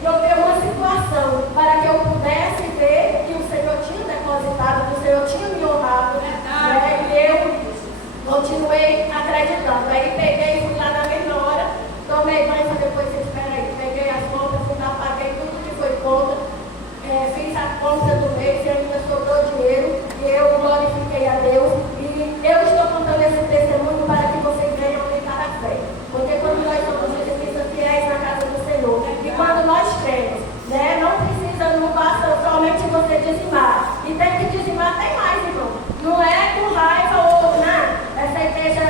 e houve uma situação para que eu pudesse ver que o Senhor tinha depositado, que o Senhor tinha me honrado, né? E eu continuei acreditando. Aí peguei, fui lá na mesma hora, tomei banho, depois vocês esperam aí, peguei as contas, fui lá, paguei tudo que foi conta, fiz a compra do mês e ainda sobrou dinheiro, e eu glorifiquei a Deus, e eu estou contando esse testemunho para que vocês venham aumentar a fé, porque quando nós somos dizimistas fiéis na casa do Senhor, e quando nós cremos, né, não precisa, não basta somente você dizimar, e tem que dizimar, tem mais, irmão, não é com raiva ou, né, essa igreja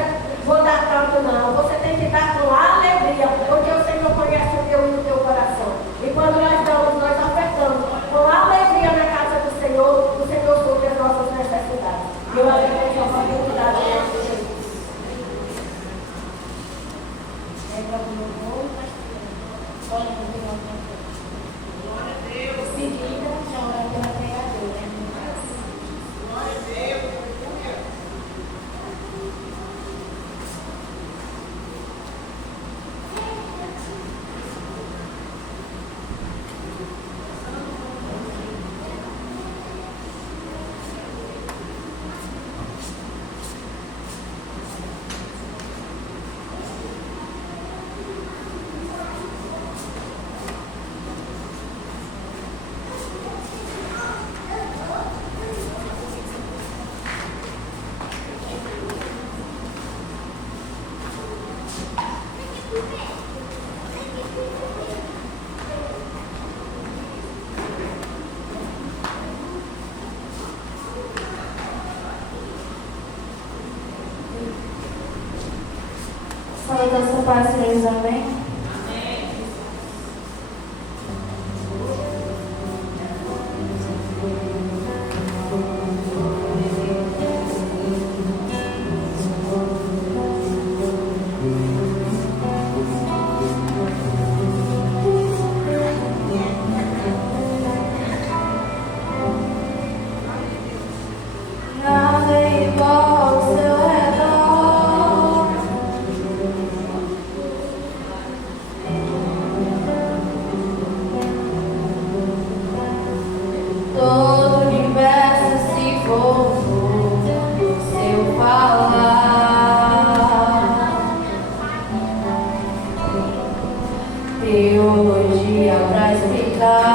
vou dar tanto, não, você tem que dar com alegria, porque o Senhor conhece o teu e o teu coração, e quando nós damos, nós ofertamos com alegria na casa do Senhor, o Senhor supre as nossas necessidades. Eu agradeço a oportunidade de vocês. Glória a Deus. Seguida, já orando pela criadora. Glória a Deus. Saudação para vocês, amém? Nada é igual ao seu redor. Todo o universo se voltou no seu falar. Teologia pra explicar,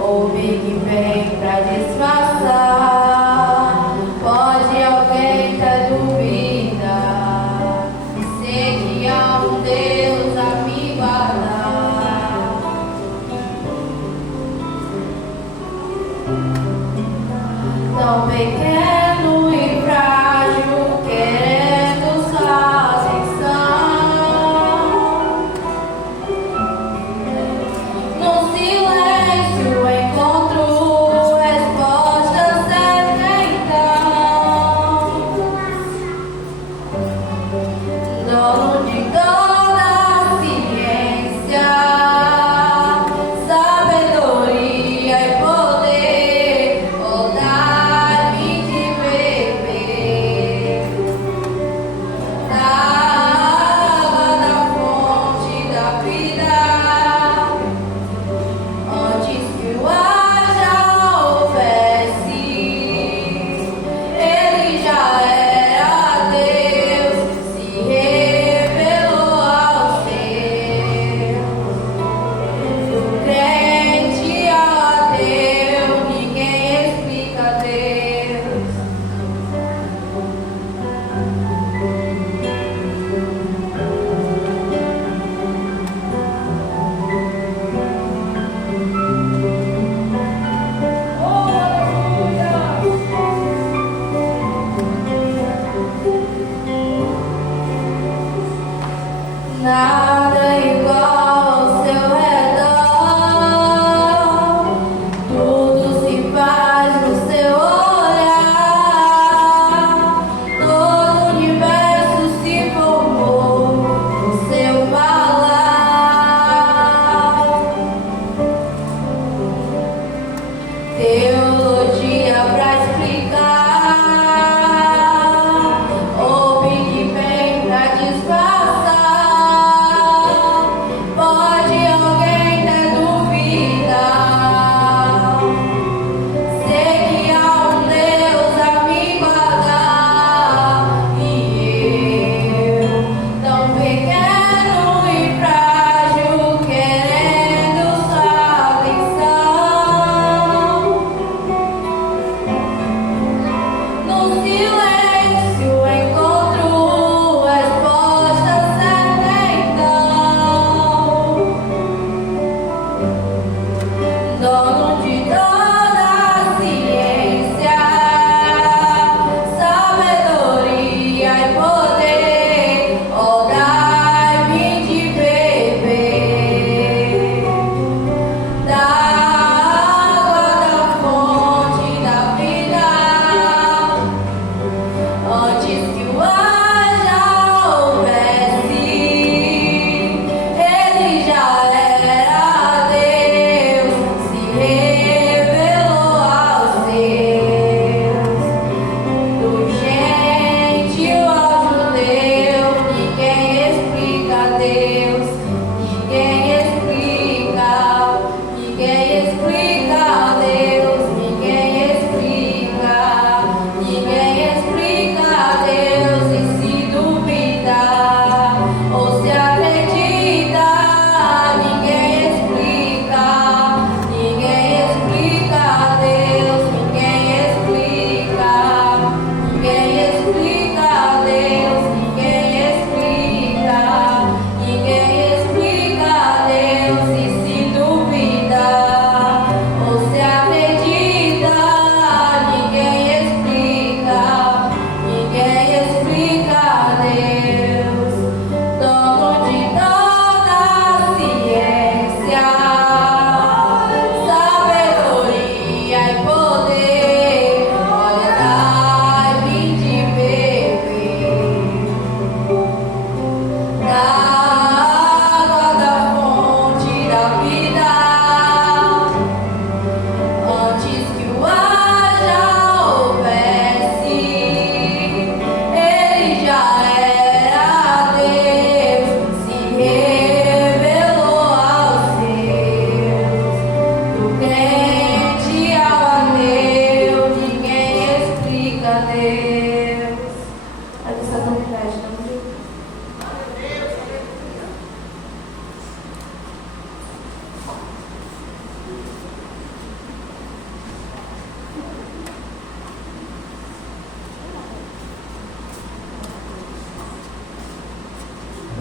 ou Big Bang pra disfarçar. Pode alguém tá duvidar, sei que há um Deus a me guardar. Tão pequeno e frágil, querendo sua atenção.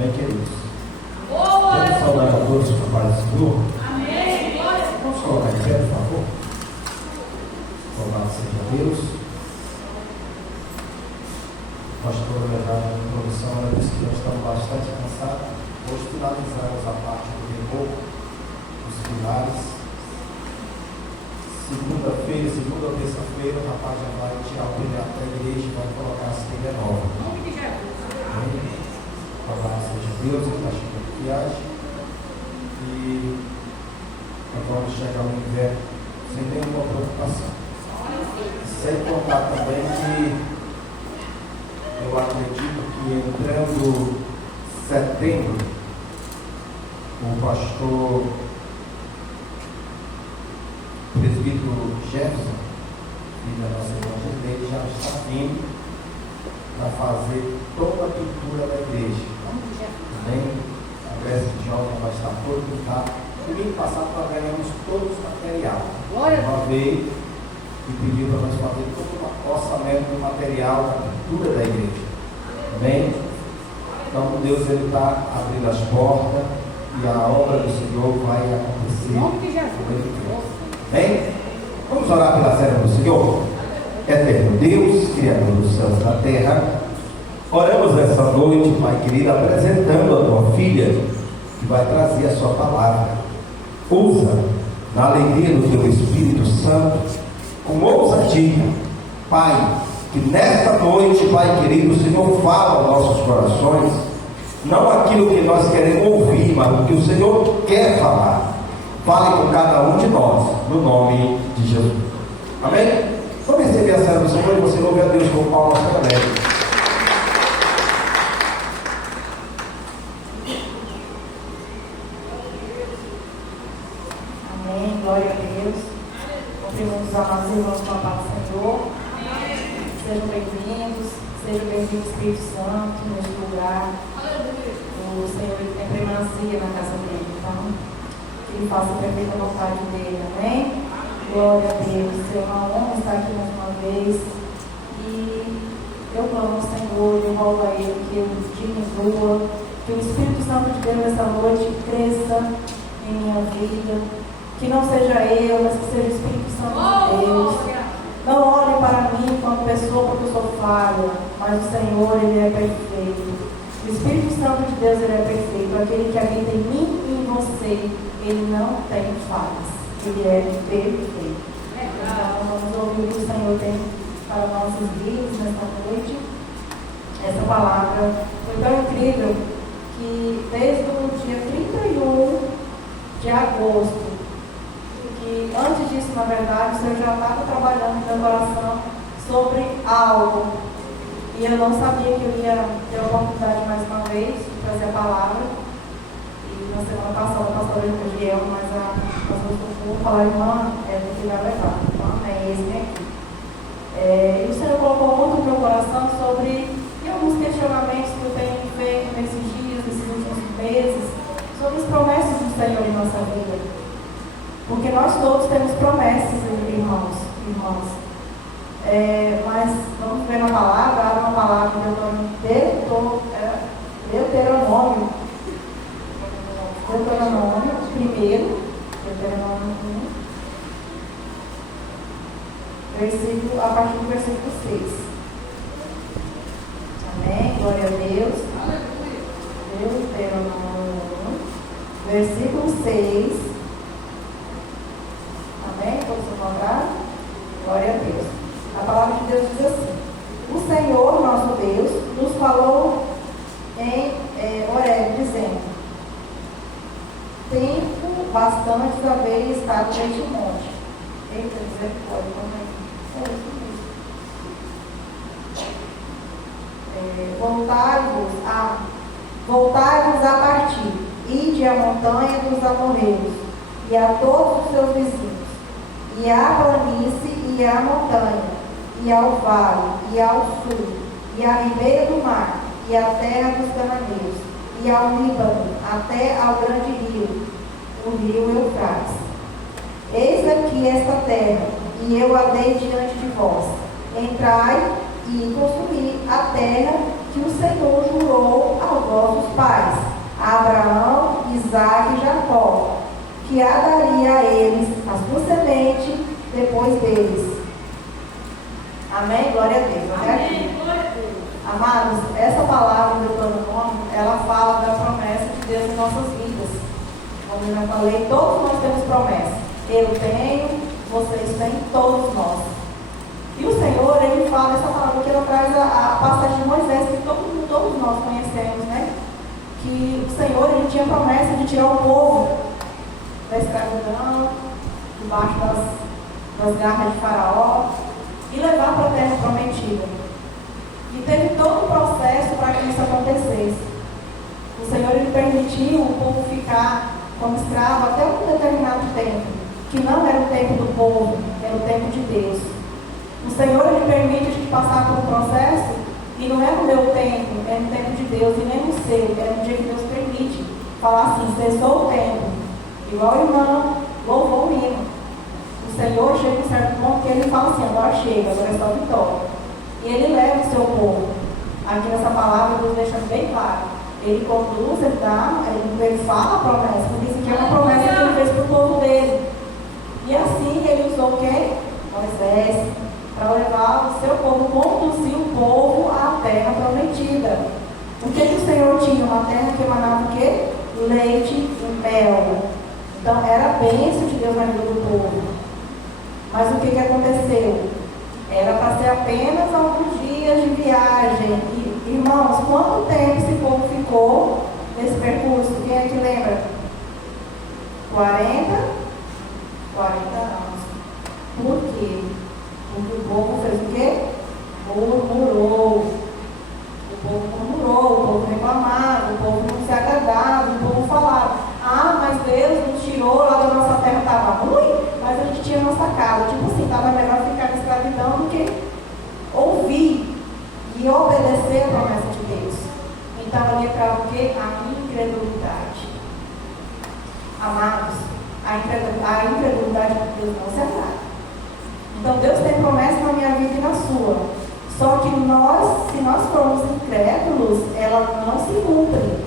Amém, queridos? Vamos saudar a todos com a paz do Senhor. Amém. Vamos colocar em pé, por favor. Louvado seja Deus. Pastor, na verdade, a introdução era disso que nós estamos bastante cansados. Hoje finalizamos a parte do removo dos pilares. Segunda-feira, segunda ou terça-feira, o rapaz já vai tirar o telhado da igreja e vai colocar as telhas novas. Louvado seja Deus, ele está chegando de viagem. E nós vamos chegar no inverno sem nenhuma preocupação. Sem contar também que eu acredito que entrando setembro, o pastor presbítero Jefferson, filho da nossa irmã dele, já está vindo para fazer toda a pintura da igreja. Também a Grécia de Jovem vai estar todo pintado. Domingo passado nós ganhamos todos os materiais. Uma vez e pediu para nós fazer todo o orçamento do material da pintura da igreja. Amém? Então Deus está abrindo as portas e a obra do Senhor vai acontecer. Amém? Vamos orar pela serva do Senhor. Eterno Deus, Criador dos céus e da terra, oramos nessa noite, Pai querido, apresentando a tua filha que vai trazer a sua palavra. Usa na alegria do teu Espírito Santo, com ousadia, Pai, que nesta noite, Pai querido, o Senhor fala aos nossos corações, não aquilo que nós queremos ouvir, mas o que o Senhor quer falar. Fale com cada um de nós, no nome de Jesus. Amém? Vamos receber a serva do Senhor e você louve a Deus com palmas também. Amém, glória a Deus. Cumprimos os amados irmãos com a paz do Senhor. Sejam bem-vindos, Espírito Santo, neste lugar. O Senhor ele tem primazia na casa dele, então que ele faça a perfeita vontade dele, amém? Glória a Deus, é uma honra estar aqui mais uma vez. E eu clamo ao Senhor, eu rogo a Ele que Ele diminua, que o Espírito Santo de Deus essa noite cresça em minha vida. Que não seja eu, mas que seja o Espírito Santo de Deus. Não olhe para mim como pessoa porque eu sou falha, mas o Senhor, Ele é perfeito. O Espírito Santo de Deus, Ele é perfeito. Aquele que habita em mim e em você, Ele não tem falhas. Ele é perfeito. Então, vamos ouvir o que o Senhor tem para nossas vidas nesta noite. Essa palavra foi tão incrível que desde o dia 31 de agosto, que antes disso, na verdade, o Senhor já estava trabalhando no meu coração sobre algo. E eu não sabia que eu ia ter a oportunidade mais uma vez de trazer a palavra. Na semana passada, a pastora elogiou, mas a pastora Socorro falou, irmã, tem que levar. Então, amém, esse aqui. E o Senhor colocou muito no meu coração sobre alguns questionamentos que eu tenho feito nesses dias, nesses últimos meses, sobre as promessas do Senhor em nossa vida. Porque nós todos temos promessas, irmãos. Mas vamos ver na palavra, há uma palavra de Deuteronômio. Deuteronômio 1, a partir do versículo 6. Amém? Glória a Deus. Deuteronômio, versículo 6. Amém? Todos encontraram? Glória a Deus. A palavra de Deus diz assim: o Senhor, nosso Deus, nos falou em Horebe, dizendo: tempo bastante haver estado neste monte. Eita, misericórdia, voltai-vos a partir, ide à montanha dos amorreus, e a todos os seus vizinhos, e à planície, e à montanha, e ao vale, e ao sul, e à ribeira do mar, e à terra dos cananeus, e ao Líbano, até ao grande rio, o rio Eufrates. Eis aqui esta terra, e eu a dei diante de vós. Entrai e consumi a terra que o Senhor jurou aos vossos pais, Abraão, Isaque e Jacó, que a daria a eles, a sua semente, depois deles. Amém? Glória a Deus. Amém. Glória a Deus. Amados, essa palavra do Deuteronômio, ela fala da promessa de Deus em nossas vidas. Como eu já falei, todos nós temos promessas. Eu tenho, vocês têm, todos nós. E o Senhor, ele fala essa palavra que ela traz a passagem de Moisés, que todos nós conhecemos, né? Que o Senhor, ele tinha promessa de tirar o povo da escravidão, debaixo das garras de Faraó, e levar para a terra prometida. E teve todo o processo para que isso acontecesse. O Senhor, ele permitiu o povo ficar como escravo até um determinado tempo, que não era o tempo do povo, era o tempo de Deus. O Senhor, ele permite a gente passar por um processo, e não é no meu tempo, é no tempo de Deus, e nem no seu, é no dia que Deus permite. Falar assim, cessou o tempo. Igual a irmã louvou o hino. O Senhor chega em um certo ponto que ele fala assim, agora chega, agora é só vitória. E ele leva o seu povo. Aqui nessa palavra, Deus deixa bem claro. Ele conduz, ele fala a promessa, porque isso aqui é uma promessa que ele fez para o povo dele. E assim ele usou quem? Moisés, para levar o seu povo, conduzir o povo à terra prometida. O que o Senhor tinha? Uma terra que emanava o quê? Leite e mel. Então era a bênção de Deus na vida do povo. Mas o que aconteceu? Era para ser apenas alguns dias de viagem. E, irmãos, quanto tempo esse povo ficou nesse percurso? Quem é que lembra? 40 anos. Por quê? Porque o povo fez o quê? Murmurou. O povo murmurou, o povo reclamava, o povo não se agradava, o povo falava, mas Deus nos tirou lá da nossa terra, estava ruim, mas a gente tinha nossa casa. Tipo assim, estava melhor ficar na escravidão do que ouvir e obedecer a promessa de Deus. Então ali entrava o quê? A incredulidade. Amados, a incredulidade de Deus não se agrada. Então Deus tem promessa na minha vida e na sua. Só que se nós formos incrédulos, ela não se cumpre.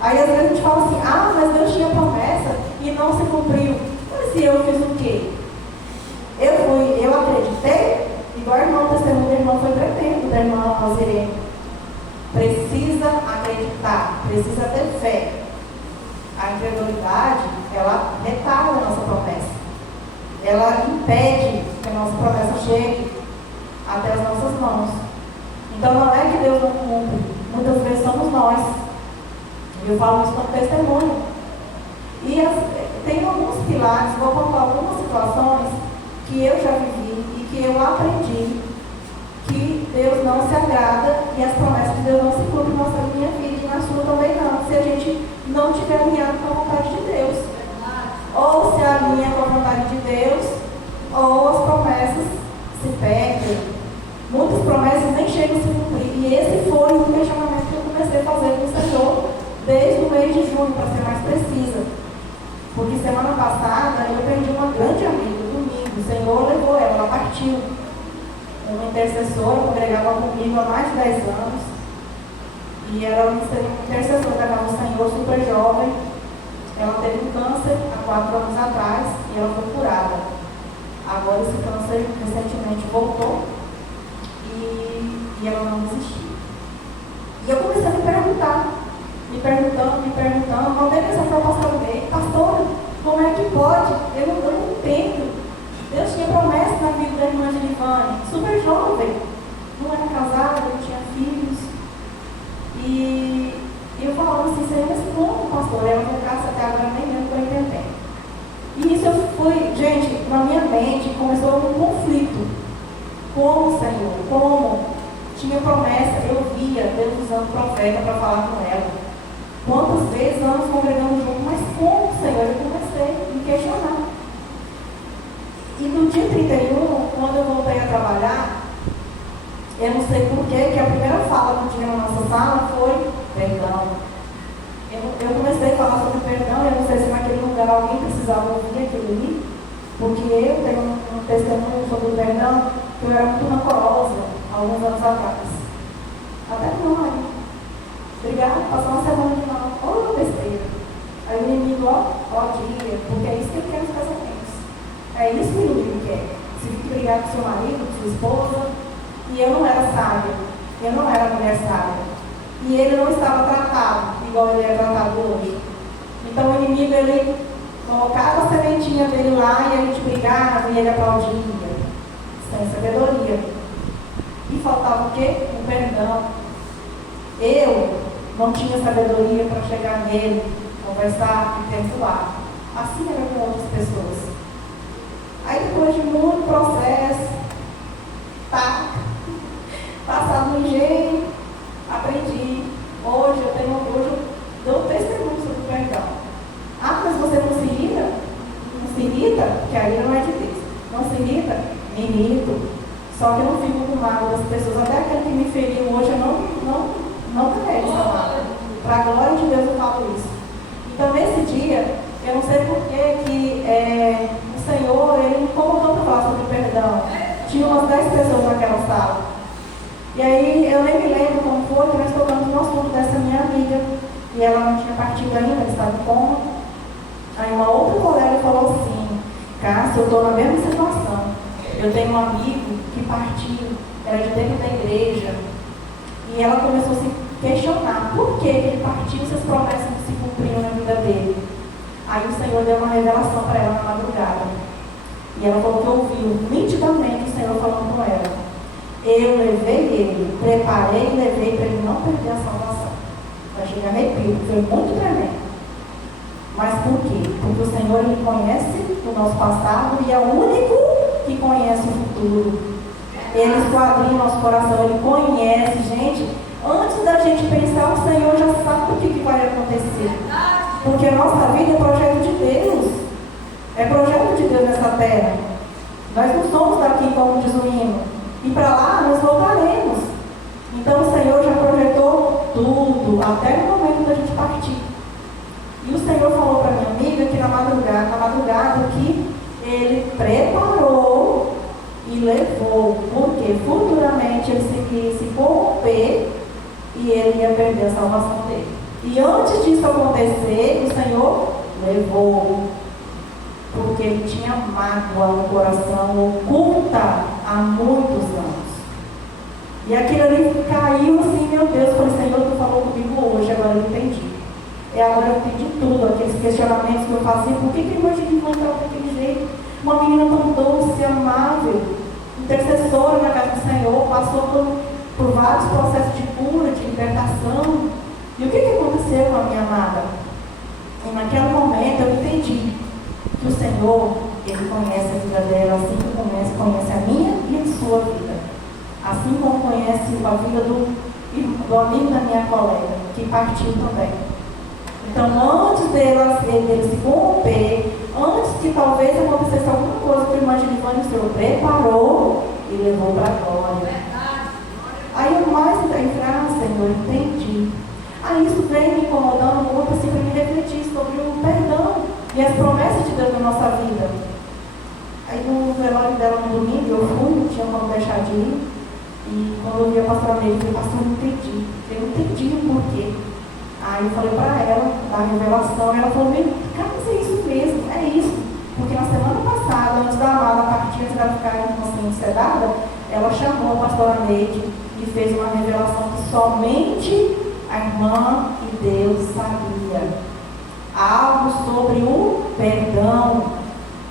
Aí às vezes a gente fala assim, mas Deus tinha promessa e não se cumpriu. Mas eu fiz o quê? Eu acreditei, igual a irmã testemunho da irmã foi pretendo, da irmã Alzirene. Precisa acreditar, precisa ter fé. A incredulidade, ela retarda a nossa promessa. Ela impede que a nossa promessa chegue até as nossas mãos. Então não é que Deus não cumpre, muitas vezes somos nós. Eu falo isso como testemunho. E tem alguns pilares, vou contar algumas situações que eu já vivi e que eu aprendi que Deus não se agrada e as promessas de Deus não se cumprem na minha vida e na sua também não, se a gente não estiver alinhado com a vontade de Deus. Ou se alinha com a vontade de Deus, ou as promessas se perdem. Muitas promessas nem chegam a se cumprir. E esse foi o questionamento que eu comecei a fazer com o Senhor desde o mês de junho, para ser mais precisa. Porque semana passada eu perdi uma grande amiga, domingo. O Senhor levou ela partiu. Uma intercessora, congregava comigo há mais de 10 anos. E era uma intercessora da casa do Senhor, super jovem. Ela teve um câncer há 4 anos atrás e ela foi curada. Agora esse câncer recentemente voltou e ela não desistiu. E eu comecei a me perguntando, mandei mensagem para o pastor Meio, pastora, como é que pode? Eu não entendo. Deus tinha promessa na vida da irmã Gilivane, super jovem, não era casada, não tinha filhos. E eu falava assim, Senhor, mas como, pastor? Ela não casa até agora, nem eu estou entendendo. E isso eu fui, gente, na minha mente começou um conflito. Como, Senhor? Como? Tinha promessa, eu via Deus usando profeta para falar com ela. Quantas vezes nós congregamos juntos, mas como, Senhor? Eu comecei a me questionar. E no dia 31, quando eu voltei a trabalhar, eu não sei porquê, que a primeira fala que tinha na nossa sala foi perdão. Eu comecei a falar sobre perdão, eu não sei se naquele lugar alguém precisava ouvir aquilo ali, porque eu tenho um testemunho sobre o perdão, que eu era muito rancorosa, alguns anos atrás. Até não, aí. Obrigado, passou uma semana de mal. Ô, besteira. Aí o inimigo, ó dia, porque é isso que ele quer nos casamentos. É isso que o inimigo quer. Você fica brigado com seu marido, com sua esposa. E eu não era sábia. Eu não era mulher sábia. E ele não estava tratado igual ele é tratado hoje. Então o inimigo, ele colocava a sementinha dele lá e a gente brigava e ele aplaudia. Sem sabedoria. E faltava o quê? O perdão. Eu não tinha sabedoria para chegar nele, conversar e perdoar. Assim era com outras pessoas. Aí depois de muito processo, passado no engenho, aprendi. Hoje eu dou testemunho sobre o perdão. Ah, mas você não se irrita? Não se irrita? Porque a ira não é de Deus. Não se irrita? Me irrito. Só que eu não fico com mágoa das pessoas. Até aquele que me feriu hoje, eu não carrego essa mágoa. Para a glória de Deus eu falo isso. Então nesse dia, eu não sei por que o Senhor, ele me incomodou para falar sobre o perdão. Tinha umas 10 pessoas naquela sala. E aí eu nem me lembro como foi, que nós tocamos no assunto dessa minha amiga. E ela não tinha partido ainda, ela estava em coma. Aí uma outra colega falou assim: Cássia, eu estou na mesma situação. Eu tenho um amigo que partiu, era de dentro da igreja. E ela começou a se questionar por que ele partiu se as promessas não se cumpriram na vida dele. Aí o Senhor deu uma revelação para ela na madrugada. E ela falou que ouviu nitidamente o Senhor falando com ela. Eu levei ele, preparei e levei para ele não perder a salvação. Vai chegar arrepio, foi muito tremendo. Mas por quê? Porque o Senhor, ele conhece o nosso passado e é o único que conhece o futuro. Ele esquadrinha o nosso coração, ele conhece, gente. Antes da gente pensar, o Senhor já sabe o que vai acontecer. Porque a nossa vida é projeto de Deus. É projeto de Deus nessa terra. Nós não somos daqui, como diz o hino. E para lá nós voltaremos. Então o Senhor já projetou tudo, até o momento da gente partir. E o Senhor falou para minha amiga que na madrugada que ele preparou e levou, porque futuramente ele se corromper e ele ia perder a salvação dele. E antes disso acontecer, o Senhor levou, porque ele tinha mágoa no coração oculta há muitos anos. E aquilo ali caiu assim, meu Deus, falei, Senhor, tu falou comigo hoje, agora eu entendi. E agora eu entendi tudo, aqueles questionamentos que eu fazia, por que a irmã de Divã estava daquele jeito? Uma menina tão doce, amável, intercessora na casa do Senhor, passou por vários processos de cura, de libertação. E o que aconteceu com a minha amada? E naquele momento eu entendi que o Senhor, ele conhece a vida dela, assim como conhece a minha e a sua vida. Assim como conhece a vida do amigo da minha colega, que partiu também. Então, antes dele se corromper, antes que talvez acontecesse alguma coisa com o irmão de Livânia, o Senhor preparou e levou para a glória. Aí eu mais entrei, Senhor, entendi. Aí isso veio me incomodando muito, assim, para me refletir sobre o perdão e as promessas de Deus na nossa vida. Aí no velório dela no domingo, eu fui, não tinha como deixar de ir. E quando eu vi a pastora Neide, eu falei, pastor, eu entendi. Eu entendi o porquê. Aí eu falei para ela, da revelação, ela falou, cara, mas é isso mesmo, é isso. Porque na semana passada, antes da amada partir, antes dela ficar assim, sedada, ela chamou a pastora Neide e fez uma revelação que somente a irmã e Deus sabia. Algo sobre o perdão,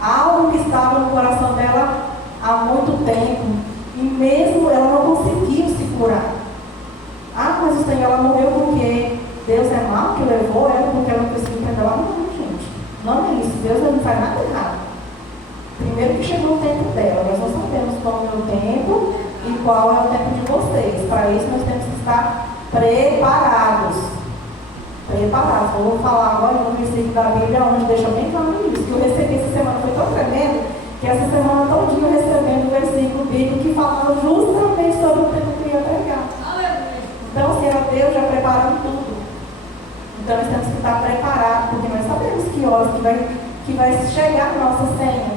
algo que estava no coração dela há muito tempo. E mesmo ela não conseguiu se curar. Ah, mas o Senhor, ela morreu porque Deus é mau que levou ela, porque ela não conseguiu perdoar. Não, gente. Não é isso. Deus não faz nada errado. Primeiro que chegou o tempo dela. Nós não sabemos qual é o tempo e qual é o tempo de vocês. Para isso nós temos que estar preparados. Preparados. Eu vou falar agora no versículo da Bíblia, onde deixa bem claro isso. Que eu recebi essa semana, foi tão tremendo, que essa semana todinha eu recebendo o versículo bíblico que falava justamente sobre o tema que eu ia pregar. Então, se era Deus já preparando tudo. Então, nós temos que estar preparados, porque nós sabemos que horas que vai chegar a nossa senha.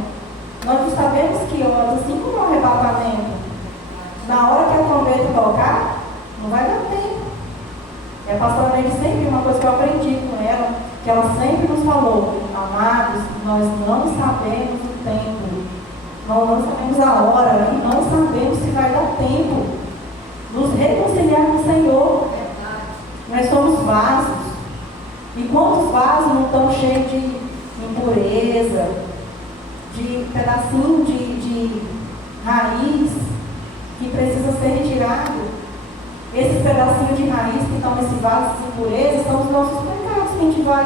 Nós não sabemos que horas, assim como o arrebatamento, na hora que a trombeta tocar, Não vai dar tempo. E a pastora Neide sempre, uma coisa que eu aprendi com ela, que ela sempre nos falou: amados, nós não sabemos o tempo, nós não sabemos a hora, e não sabemos se vai dar tempo nos reconciliar com o Senhor. Nós somos vasos. E quantos vasos não estão cheios de impureza, de pedacinho de raiz que precisa ser retirado? Esses pedacinhos de raiz que estão nesse vaso de impureza são os nossos pecados que a gente vai,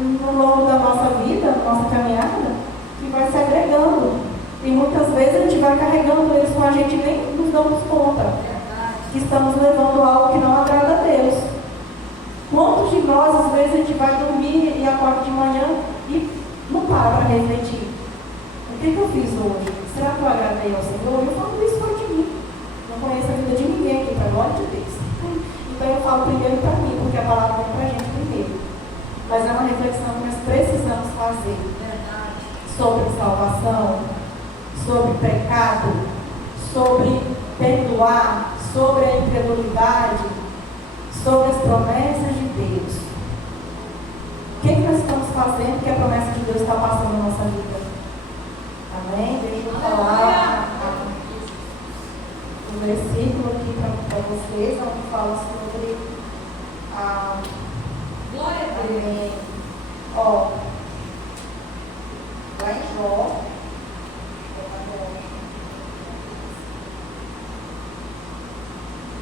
no longo da nossa vida, da nossa caminhada, que vai se agregando. E muitas vezes a gente vai carregando eles com a gente, nem nos damos conta que estamos levando algo que não agrada a Deus. Quantos de nós, às vezes, a gente vai dormir e acorda de manhã e não para refletir? O que eu fiz hoje? Será que eu agradei ao Senhor? Eu falo, isso foi de mim. Não conheço a vida de ninguém aqui, para a glória de Deus. Então eu falo primeiro para mim, porque a palavra vem para a gente primeiro. Mas é uma reflexão que nós precisamos fazer sobre salvação, sobre pecado, sobre perdoar, sobre a incredulidade, sobre as promessas de Deus. O que nós estamos fazendo que a promessa de Deus está passando na nossa vida? Amém? Deixa eu falar um versículo aqui para vocês, onde fala sobre a glória dele. Ó, lá em Jó.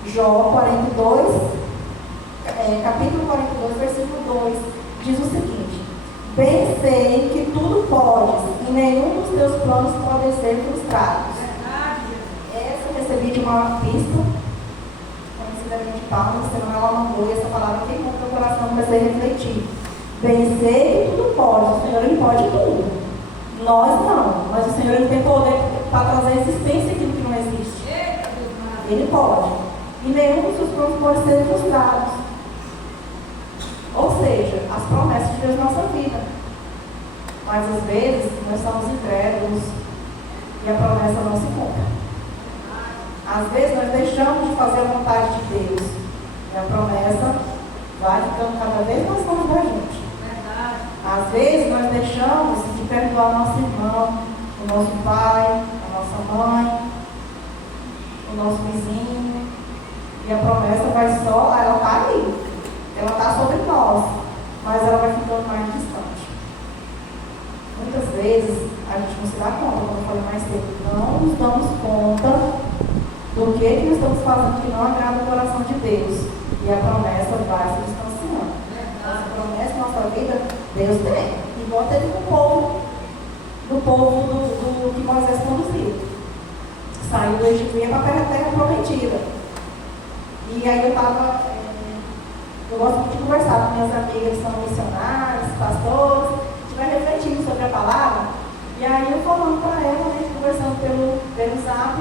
Jó 42, capítulo 42, versículo 2, diz o seguinte: bem sei que tudo podes, e nenhum dos teus planos pode ser frustrados. Essa eu recebi de uma pista, conhecidamente Paulo, senão ela mandou, e essa palavra queimou no meu coração, comecei a refletir. Bem sei que tudo pode, o Senhor ele pode tudo. Nós não, mas o Senhor ele tem poder para trazer existência aquilo que não existe. Ele pode. E nenhum dos seus planos pode ser frustrados. Ou seja, as promessas de Deus na nossa vida. Mas às vezes nós somos incrédulos e a promessa não se cumpre. Às vezes nós deixamos de fazer a vontade de Deus e a promessa vai ficando cada vez mais longe da gente. Às vezes nós deixamos de perdoar o nosso irmão, o nosso pai, a nossa mãe, o nosso vizinho. E a promessa vai só, ela está aí, ela está sobre nós, mas ela vai ficando mais distante. Muitas vezes a gente não se dá conta, como eu falei mais cedo, não nos damos conta do que nós estamos fazendo que não agrada o coração de Deus. E a promessa vai se distanciando. Nossa promessa na nossa vida, Deus tem. Igual teve com o povo, do que Moisés conduziu. Saiu do Egito e ia para a terra prometida. E aí eu gosto muito de conversar com minhas amigas que são missionárias, pastores, a gente vai refletindo sobre a palavra. E aí eu falando para ela, conversando pelo zap,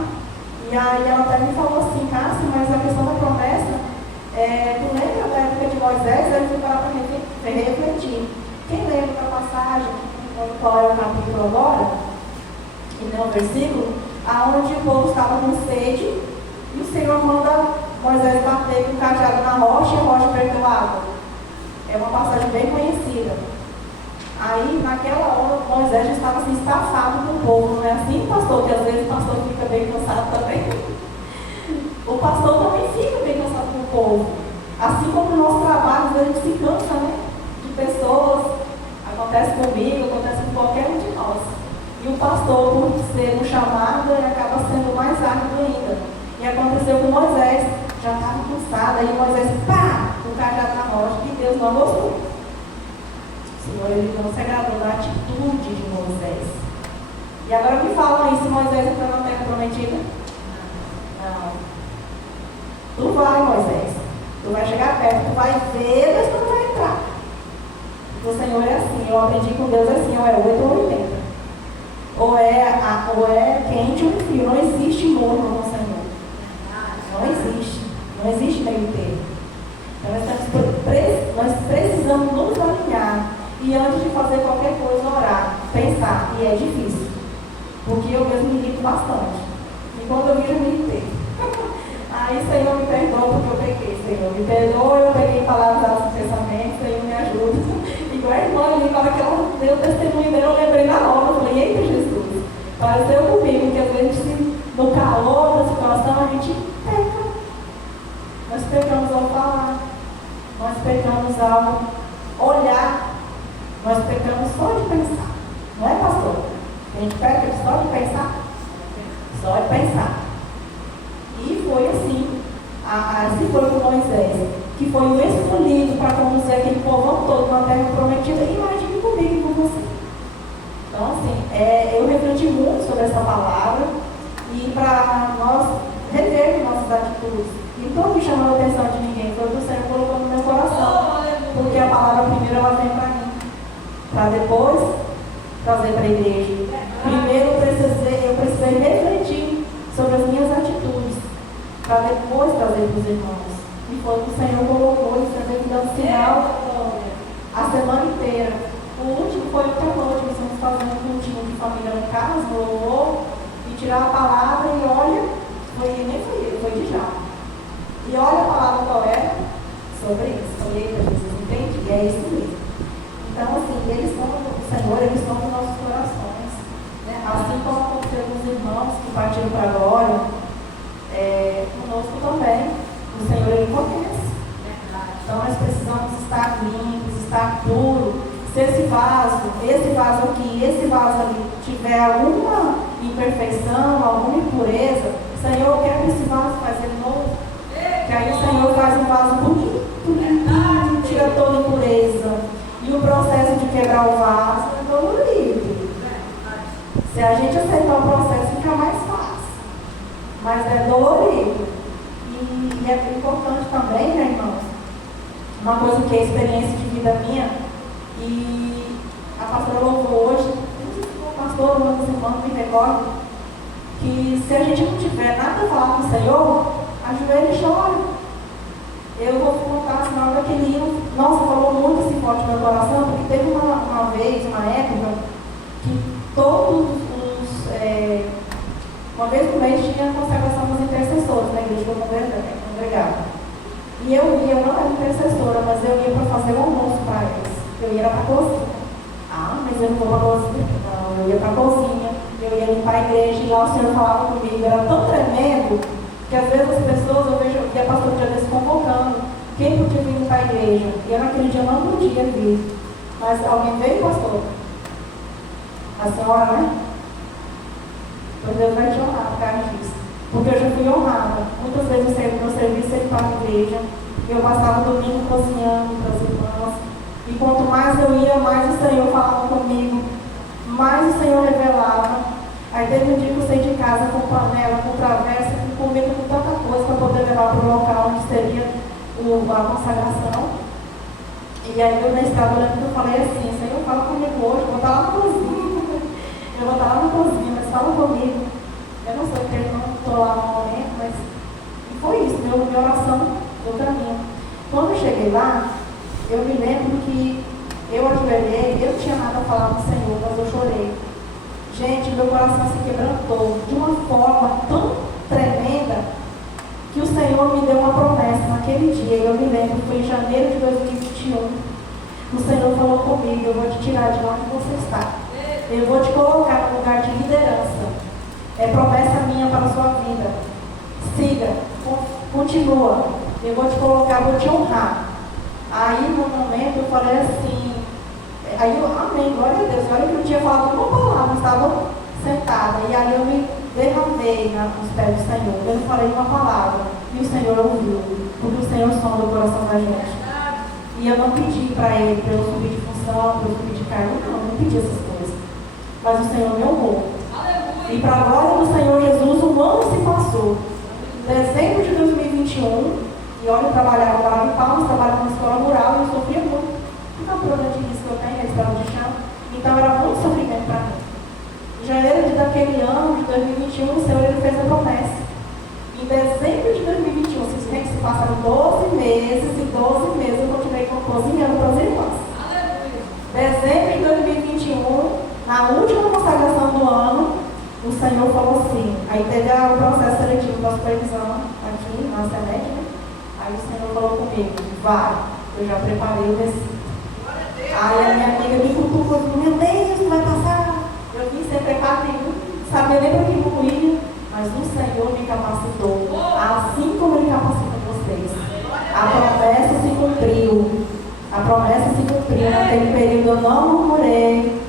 e aí ela até me falou assim: Cássia, mas a questão da promessa, tu lembra da época de Moisés? Aí eu fui parar para refletir. Quem lembra da passagem, qual é o capítulo agora? E não o versículo, aonde o povo estava com sede e o Senhor manda Moisés bater com o cajado na rocha e a rocha perdeu água. É uma passagem bem conhecida. Aí, naquela hora, Moisés já estava assim, estafado com o povo. Não é assim, pastor? Que às vezes o pastor fica bem cansado também. O pastor também fica bem cansado com o povo. Assim como no nosso trabalho, às vezes a gente se cansa, né? De pessoas. Acontece comigo, acontece com qualquer um de nós. E o pastor, por ser um chamado, ele acaba sendo mais árduo ainda. E aconteceu com Moisés. Já estava cansado, aí Moisés, pá, o cajado na rocha, e Deus não gostou. O Senhor, ele não se agradou da atitude de Moisés. E agora me falam aí, se Moisés entrou na terra prometida? Não. Tu vai, Moisés. Tu vai chegar perto, tu vai ver, mas tu não vai entrar. Porque o Senhor é assim, eu aprendi com Deus assim, ou é 8 ou 80. Ou é quente ou frio, não existe morno com o Senhor. Não existe. Não existe meio termo. Então nós precisamos nos alinhar e antes de fazer qualquer coisa, orar, pensar. E é difícil. Porque eu mesmo me irrito bastante. E quando eu vi, eu me irritei. Aí, Senhor, me perdoa porque eu peguei, Senhor. Me perdoa, eu peguei palavras dos pensamentos, Senhor, me ajuda. Igual a irmã ali, na hora que ela deu o testemunho dela, eu lembrei na hora. Eu falei, eita, Jesus. Pareceu comigo, que às vezes, no calor da situação, a gente peca. Nós pecamos ao falar. Nós pecamos ao olhar. Nós pecamos só de pensar. Não é, pastor? A gente peca só de pensar? Só de pensar. E foi assim foi com Moisés, que foi o escolhido para conduzir aquele povo todo na terra prometida. Imagine comigo e com você. Então, assim, eu refleti muito sobre essa palavra e para nós revermos nossas atitudes. E não estou me chamando a atenção de ninguém, foi o que o Senhor colocou no meu coração. Porque a palavra primeiro ela vem para mim, para depois trazer para a igreja. Primeiro eu precisei refletir sobre as minhas atitudes, para depois trazer para os irmãos. E foi o que o Senhor colocou, e também me dando sinal a semana inteira. O último foi ontem à noite, nós estamos fazendo um cultinho de família em casa, no louvor, e tirar a palavra e olha, nem foi ele, foi de já. E olha a palavra qual é sobre isso. Falei, eita, Jesus, entende? E é isso mesmo. Então, assim, eles são do Senhor, eles são dos nossos corações. Né? Assim como aconteceu com os irmãos que partiram para a glória, conosco também. O Senhor, Ele conhece. Então, nós precisamos estar limpos, estar puros. Se esse vaso aqui, esse vaso ali, tiver alguma imperfeição, alguma impureza, Senhor, eu quero esse vaso fazer novo. Que aí o Senhor faz um vaso bonito, limpinho, tira toda a impureza. E o processo de quebrar o vaso é dolorido. Se a gente aceitar o processo, fica mais fácil. Mas é dolorido. E é importante também, né, irmãos? Uma coisa que é experiência de vida minha, e a pastora louvou hoje, o pastor, uma das irmãs me recorda, que se a gente não tiver nada a falar com o Senhor, ajoelha e chora. Eu vou contar assim, na hora daquele hino, nossa, falou muito assim forte no meu coração, porque teve uma vez, uma época, que uma vez por mês tinha a consagração dos intercessores na igreja que eu congregava. E eu não era intercessora, mas eu ia para fazer o almoço para eles. Eu ia para a cozinha. Ah, mas eu não vou para a cozinha. Não, eu ia para a cozinha, eu ia limpar a igreja, e lá o Senhor falava comigo, era tão tremendo, que às vezes as pessoas, eu vejo que a pastora já está se convocando, quem podia vir para a igreja? E eu naquele dia não podia vir. Mas alguém veio, pastor? A senhora, né? Então Deus vai te honrar por causa disso. Porque eu já fui honrada. Muitas vezes meu serviço ele para a igreja. Eu passava o domingo cozinhando para as irmãs. E quanto mais eu ia, mais o Senhor falava comigo, mais o Senhor revelava. Aí teve um dia que eu saí de casa com panela, com travessa, com comida, com tanta coisa para poder levar para o local onde seria a consagração. E aí eu na estrada, eu lembro que eu falei assim, Senhor, fala comigo hoje, eu vou estar lá na cozinha. Eu vou estar lá na cozinha, mas fala comigo. Eu não sei porque eu não estou lá no momento, mas e foi isso, minha oração do caminho. Quando eu cheguei lá, eu me lembro que eu ajoelhei, eu não tinha nada a falar com o Senhor, mas eu chorei. Gente, meu coração se quebrantou de uma forma tão tremenda que o Senhor me deu uma promessa naquele dia. Eu me lembro, foi em janeiro de 2021. O Senhor falou comigo, eu vou te tirar de onde você está. Eu vou te colocar no lugar de liderança. É promessa minha para a sua vida. Siga, continua. Eu vou te colocar, vou te honrar. Aí, no momento, eu falei assim, aí eu, amém, glória a Deus. Olha que eu não tinha falado uma palavra, eu estava sentada. E aí eu me derramei nos pés do Senhor. Eu não falei uma palavra. E o Senhor ouviu. Porque o Senhor sonda o coração da gente. E eu não pedi para Ele, para eu subir de função, para eu subir de cargo. Não, eu não pedi essas coisas. Mas o Senhor me honrou. E para a glória do Senhor Jesus, um ano se passou. Dezembro de 2021, e olha, eu trabalhava lá em Palmas, trabalhava na escola rural, e eu sofria muito. Porque a problema de risco que eu tenho, a estrada de chão. Então era muito sofrimento para mim. Em janeiro daquele ano, de 2021, o Senhor ele fez a promessa. Em dezembro de 2021, vocês veem que se passaram 12 meses, e 12 meses eu continuei cozinhando para as irmãs. Dezembro de 2021, na última consagração do ano, o Senhor falou assim, aí teve o processo seletivo da supervisão aqui, na semente, né? Aí o Senhor falou comigo, vai, eu já preparei o versículo. Aí a minha amiga me cutucou, meu Deus, não vai passar. Eu vim sem preparo nenhum, sabia nem para que eu ia, mas o Senhor me capacitou, assim como Ele capacita vocês. A promessa se cumpriu. A promessa se cumpriu. Naquele período eu não murmurei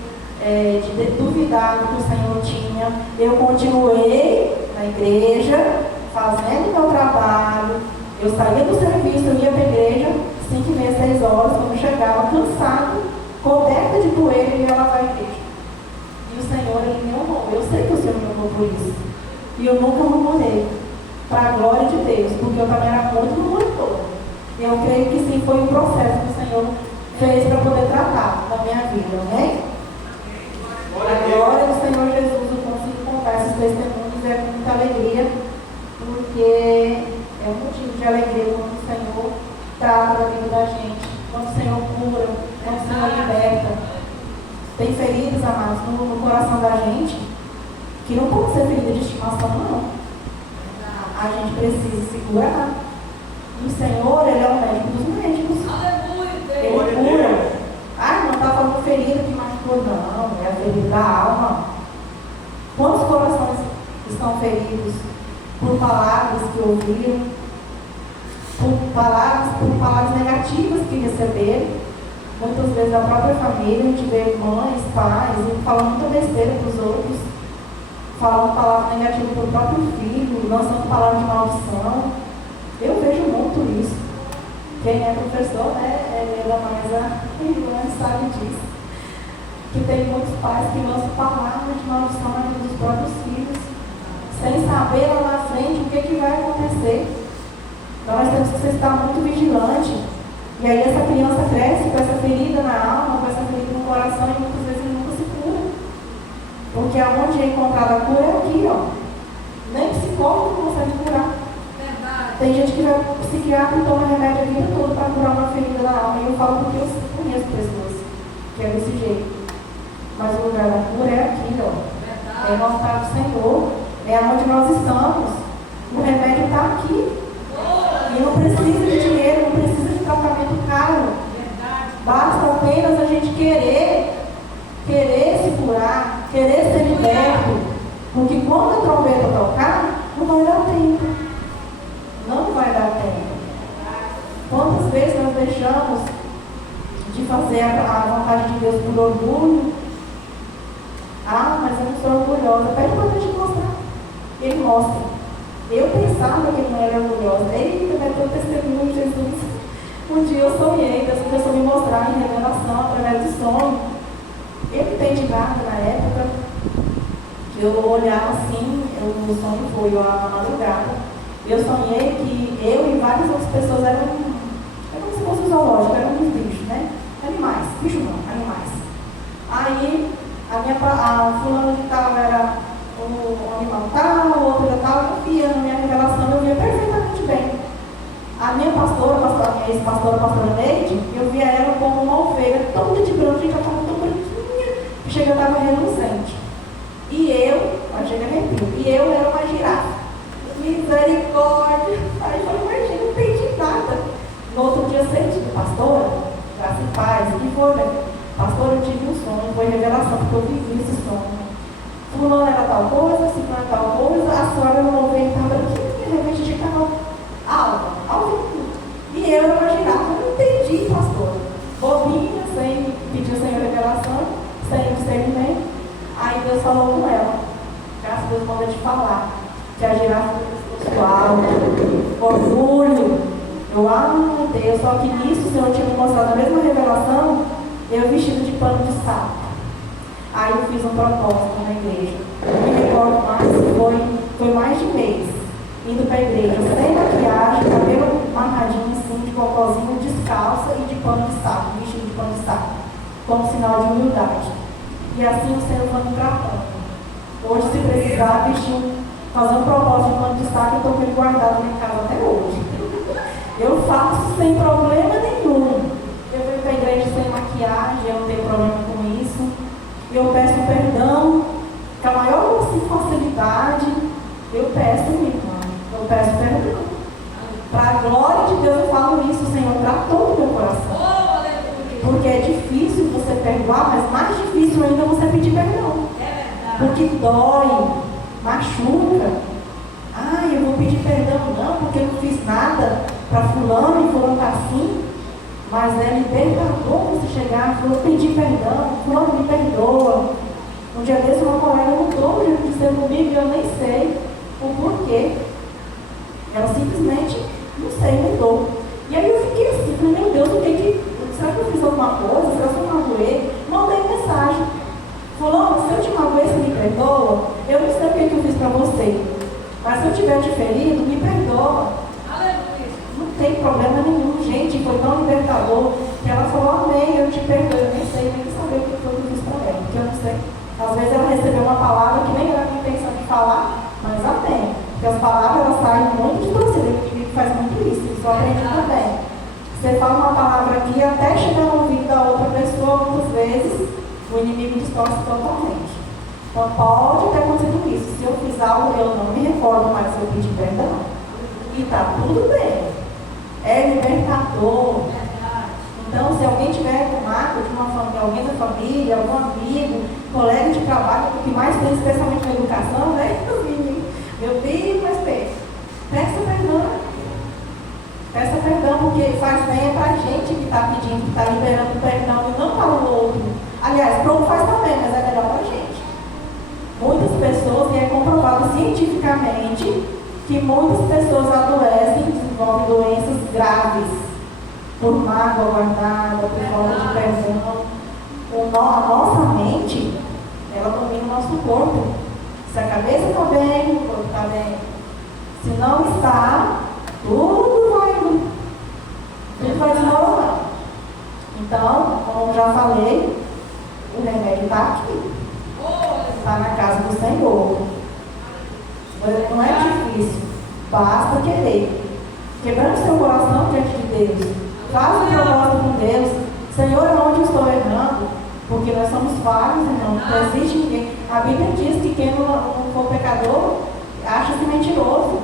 de duvidar do que o Senhor tinha. Eu continuei na igreja, fazendo meu trabalho. Eu saía do serviço, eu ia para a igreja, 5h30, 6 horas, quando chegava cansado, coberta de poeira, e ia lá para a igreja. E o Senhor, Ele me honrou. Eu sei que o Senhor me honrou por isso. E eu nunca murmurei, para a glória de Deus, porque eu também era muito murmuradora. Eu creio que sim, foi um processo que o Senhor fez para poder tratar na minha vida, amém? A glória do Senhor Jesus, eu consigo contar esses testemunhos com muita alegria, porque é um motivo de alegria quando o Senhor trata da vida da gente, quando o Senhor cura, quando o Senhor liberta. Tem feridas, amados, no coração da gente, que não pode ser ferida de estimação, não. A gente precisa se curar. E o Senhor, Ele é o médico dos médicos. Ele cura. Ah, não está falando ferida que machucou, não. É a ferida da alma. Quantos corações estão feridos por palavras que ouviram, por palavras negativas que receberam? Muitas vezes da própria família, a gente vê mães, pais, falando muita besteira para os outros, falando palavras negativas para o próprio filho, lançando palavras de maldição. Eu vejo muito isso. Quem é professor, né, ela mais a irmã sabe disso. Que tem muitos pais que lançam palavras de maldição na vida dos próprios filhos, sem saber lá na frente o que vai acontecer. Então nós temos que estar muito vigilante. E aí essa criança cresce com essa ferida na alma, com essa ferida no coração, e muitas vezes ele nunca se cura. Porque aonde é encontrada a cura é aqui, ó. Nem psicólogo não consegue curar. Tem gente que vai ao psiquiatra e toma remédio a vida toda para curar uma ferida na alma. E eu falo porque eu conheço pessoas que é desse jeito. Mas o lugar da cura é aqui, ó. É mostrar o Senhor. É onde nós estamos. O remédio está aqui. E não precisa de dinheiro, não precisa de tratamento caro. Basta apenas a gente querer se curar, querer ser liberto. Porque quando a trombeta tocar, não vai dar tempo. Não vai dar tempo. Quantas vezes nós deixamos de fazer a vontade de Deus por orgulho? Ah, mas eu não sou orgulhosa. Pede para Deus te mostrar. Ele mostra. Eu pensava que não era orgulhosa. Eita, vai ter o testemunho de Jesus. Um dia eu sonhei, Deus começou a me mostrar em revelação, através do sonho. Eu não entendi nada na época. Eu olhava assim, o sonho foi a madrugada. Eu sonhei que eu e várias outras pessoas eram como se fosse um zoológico, eram uns bichos, né? Animais, bicho não, animais. Aí, a fulana de tal era o animal tal, o outro era tal, eu via na minha revelação, eu via perfeitamente bem. A minha ex-pastora, a pastora Neide, eu via ela como uma ovelha, toda de branco, gente, ela estava tão branquinha, que chega, eu estava reluzente. E eu, achei que arrepio, e eu era uma girafa. Misericórdia. Aí eu falei, imagina, não entendi nada. No outro dia sentido, pastora, graça e paz, o que foi, né? Pastora, eu tive um sonho, foi revelação, porque eu vivi esse sonho. Fulano era tal coisa, ciclano era tal coisa, a senhora não ouvia, estava aqui, de repente a gente estava alva. E eu era uma girafa, eu não entendi, pastora. Bobinha, sem pedir ao Senhor revelação, sem discernimento. Aí Deus falou com ela. Graças a Deus manda te falar. Que a girafa do pescoço alto, orgulho. Eu, Deus, só que nisso o Senhor tinha me mostrado a mesma revelação, eu vestido de pano de saco. Aí eu fiz um propósito na igreja. Eu me recordo mais, foi mais de mês, indo para a igreja, sem maquiagem, cabelo amarradinho assim, de cocôzinho, descalça e de pano de saco, vestido de pano de saco, como sinal de humildade. E assim o Senhor foi me tratando. Hoje, se precisar, fazer um propósito de pano de saco, eu estou com ele guardado na minha casa até hoje. Eu faço sem problema nenhum. Eu venho para a igreja sem maquiagem, eu não tenho problema com isso. Eu peço perdão, com a maior facilidade. Eu peço, minha irmã, eu peço perdão. porque dói, machuca. Eu vou pedir perdão, não, porque eu não fiz nada para fulano e fulano está assim. Mas é libertador você chegar e falar, pedir perdão, fulano me perdoa. Um dia desse uma colega mudou o jeito de ser comigo e eu nem sei o porquê. Ela simplesmente, não sei, mudou. E aí eu fiquei assim, falei, meu Deus, será que eu fiz alguma coisa? Será que eu magoei? Mandei mensagem. Falou, se eu te magoei, você me perdoa? Eu não sei o que eu fiz para você. Mas se eu tiver te ferido, me perdoa. Não tem problema nenhum, gente. Foi tão libertador que ela falou, amém, eu te perdoo. Eu nem sei, nem saber o que foi que eu fiz para ela. Porque eu não sei. Às vezes ela recebeu uma palavra que nem era a intenção de falar, mas amém. Porque as palavras elas saem muito de você. O inimigo faz muito isso. Isso eu aprendi também. Você fala uma palavra aqui, até chegar no ouvido da outra pessoa, muitas vezes, o inimigo distorce totalmente. Então pode ter acontecido isso. Se eu fiz algo, eu não me recordo, mas eu pedi perdão. E está tudo bem. É libertador. Então, se alguém tiver com mágoa de uma família, alguém da família, algum amigo, colega de trabalho, o que mais tem, especialmente na educação, né? Meu filho, mas peça perdão. Peça perdão, porque faz bem para a gente que está pedindo, que está liberando perdão e não para o outro. Aliás, para o outro faz também, mas é melhor para a gente. Muitas pessoas, e é comprovado cientificamente, que muitas pessoas adoecem e desenvolvem doenças graves por mágoa guardada, por falta de perdão. A nossa mente, ela domina o nosso corpo. Se a cabeça está bem, o corpo está bem. Se não está, tudo vai desmoronar. Então, como já falei, o remédio está aqui. Está na casa do Senhor. Não é difícil, basta querer. Quebrando seu coração diante de Deus. Faça um propósito com Deus. Senhor, onde eu estou errando? Porque nós somos falhos, irmão. Não existe ninguém. A Bíblia diz que quem não for pecador acha-se mentiroso.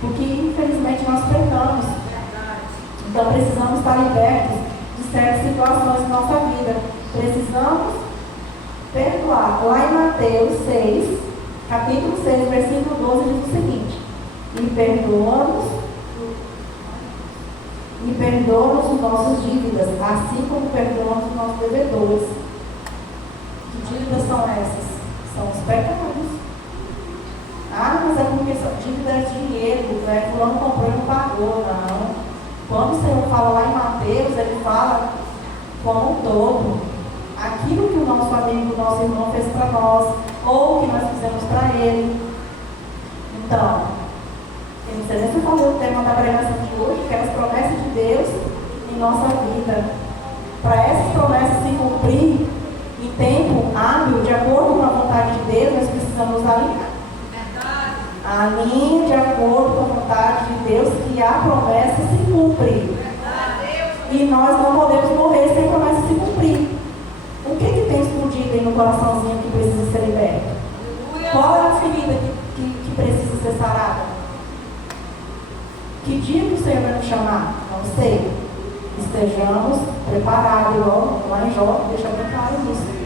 Porque infelizmente nós pecamos. Então precisamos estar libertos de certas situações da nossa vida. Precisamos perdoar. Lá em Mateus 6, capítulo 6, versículo 12, diz o seguinte: E perdoa-nos as nossas dívidas, assim como perdoamos os nossos devedores. Que dívidas são essas? São os pecados. Mas é porque dívida é dinheiro, fulano comprou e não pagou. Não. Quando o Senhor fala lá em Mateus, ele fala como um todo. Aquilo que o nosso amigo, o nosso irmão fez para nós, ou que nós fizemos para ele. Então, eu não sei nem se eu falei o tema da pregação de hoje, que é as promessas de Deus em nossa vida. Para essas promessas se cumprir em tempo hábil, de acordo com a vontade de Deus, nós precisamos alinhar. Alinhe de acordo com a vontade de Deus, que a promessa se cumpre. E nós não podemos morrer sem a promessa se cumprir. O que tem escondido aí no coraçãozinho que precisa ser liberto? Qual é a ferida que precisa ser sarada? Que dia que o Senhor vai nos chamar? Não sei. Estejamos preparados, igual lá em Jó, deixa bem claro isso.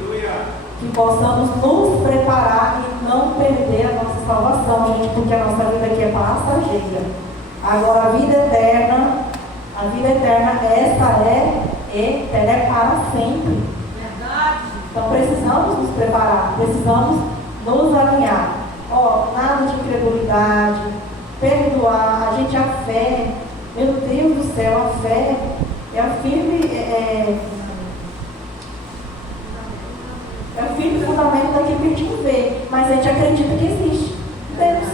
Que possamos nos preparar e não perder a nossa salvação, gente, porque a nossa vida aqui é passageira. Agora a vida eterna, essa é eterna, é para sempre. Então precisamos nos preparar, precisamos nos alinhar. Nada de incredulidade, perdoar, a fé, meu Deus do céu, a fé é a firme fundamento daquilo que a gente não vê, mas a gente acredita que existe Deus.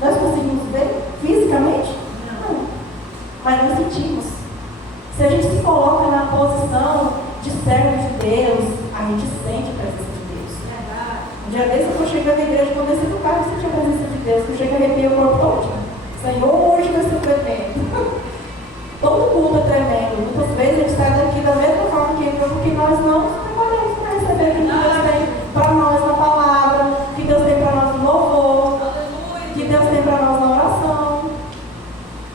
Nós conseguimos ver fisicamente? Não. Mas nós sentimos. Se a gente se coloca na posição de servo de Deus, a gente sente a presença de Deus. Um dia desse eu estou chegando na igreja, quando eu desci do carro, eu senti a presença de Deus, que eu chego a arrepiar o corpo todo. Senhor, hoje vai ser tremendo. Todo mundo é tremendo. Muitas vezes a gente sai daqui da mesma forma que entrou, porque nós não nos preparamos para receber o que Deus tem para nós na palavra, que Deus tem para nós no louvor, que Deus tem para nós na oração.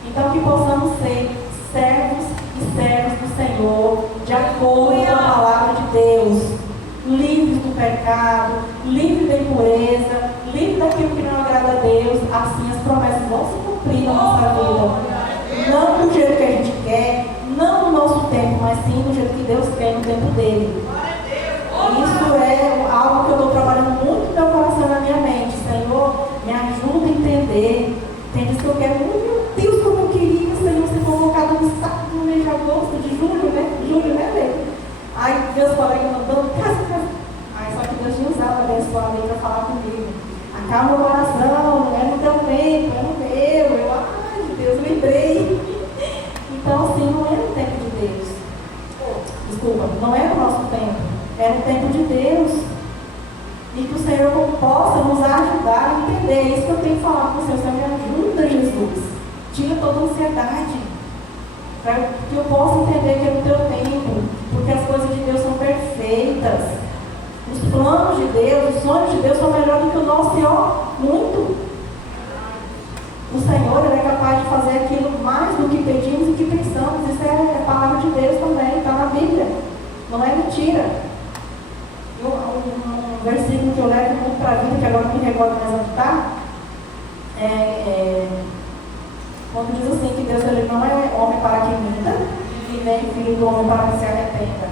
Então que possamos ser servos e servos do Senhor, de acordo com a palavra de Deus, livres do pecado, livre da impureza, livre daquilo que não agrada a Deus, assim as promessas vão se cumprir na nossa vida. Não do jeito que a gente quer, não no nosso tempo, mas sim do jeito que Deus quer, no tempo dele. Isso é algo que eu estou trabalhando muito no meu coração, na minha mente. Senhor, me ajuda a entender. Tem vezes que eu quero, meu Deus, como eu queria, Senhor, ser convocado no sábado, no mês de agosto, de julho, né, velho? Aí Deus colegas mandando, casa. Aí só que Deus tinha usado abençoado aí para falar comigo. Acalma o coração, não é no teu tempo, é no meu. Eu, ai, Deus, lembrei. Então, assim, não é no tempo de Deus. Desculpa, não é no nosso tempo, é no tempo de Deus. E que o Senhor possa nos ajudar a entender. É isso que eu tenho que falar com o Senhor. Senhor, me ajuda, Jesus. Tira toda a ansiedade. Para que eu possa entender que é no teu tempo. Porque as coisas de Deus são perfeitas. Os planos de Deus, os sonhos de Deus são melhores do que o nosso, ó, muito. O Senhor, Ele é capaz de fazer aquilo mais do que pedimos e que pensamos. Isso é a palavra de Deus também, está na Bíblia. Não é mentira. Um versículo que eu levo muito para a vida, que agora não me recordo mais onde está, quando diz assim que Deus ele não é homem para que minta, e nem filho do homem para que se arrependa.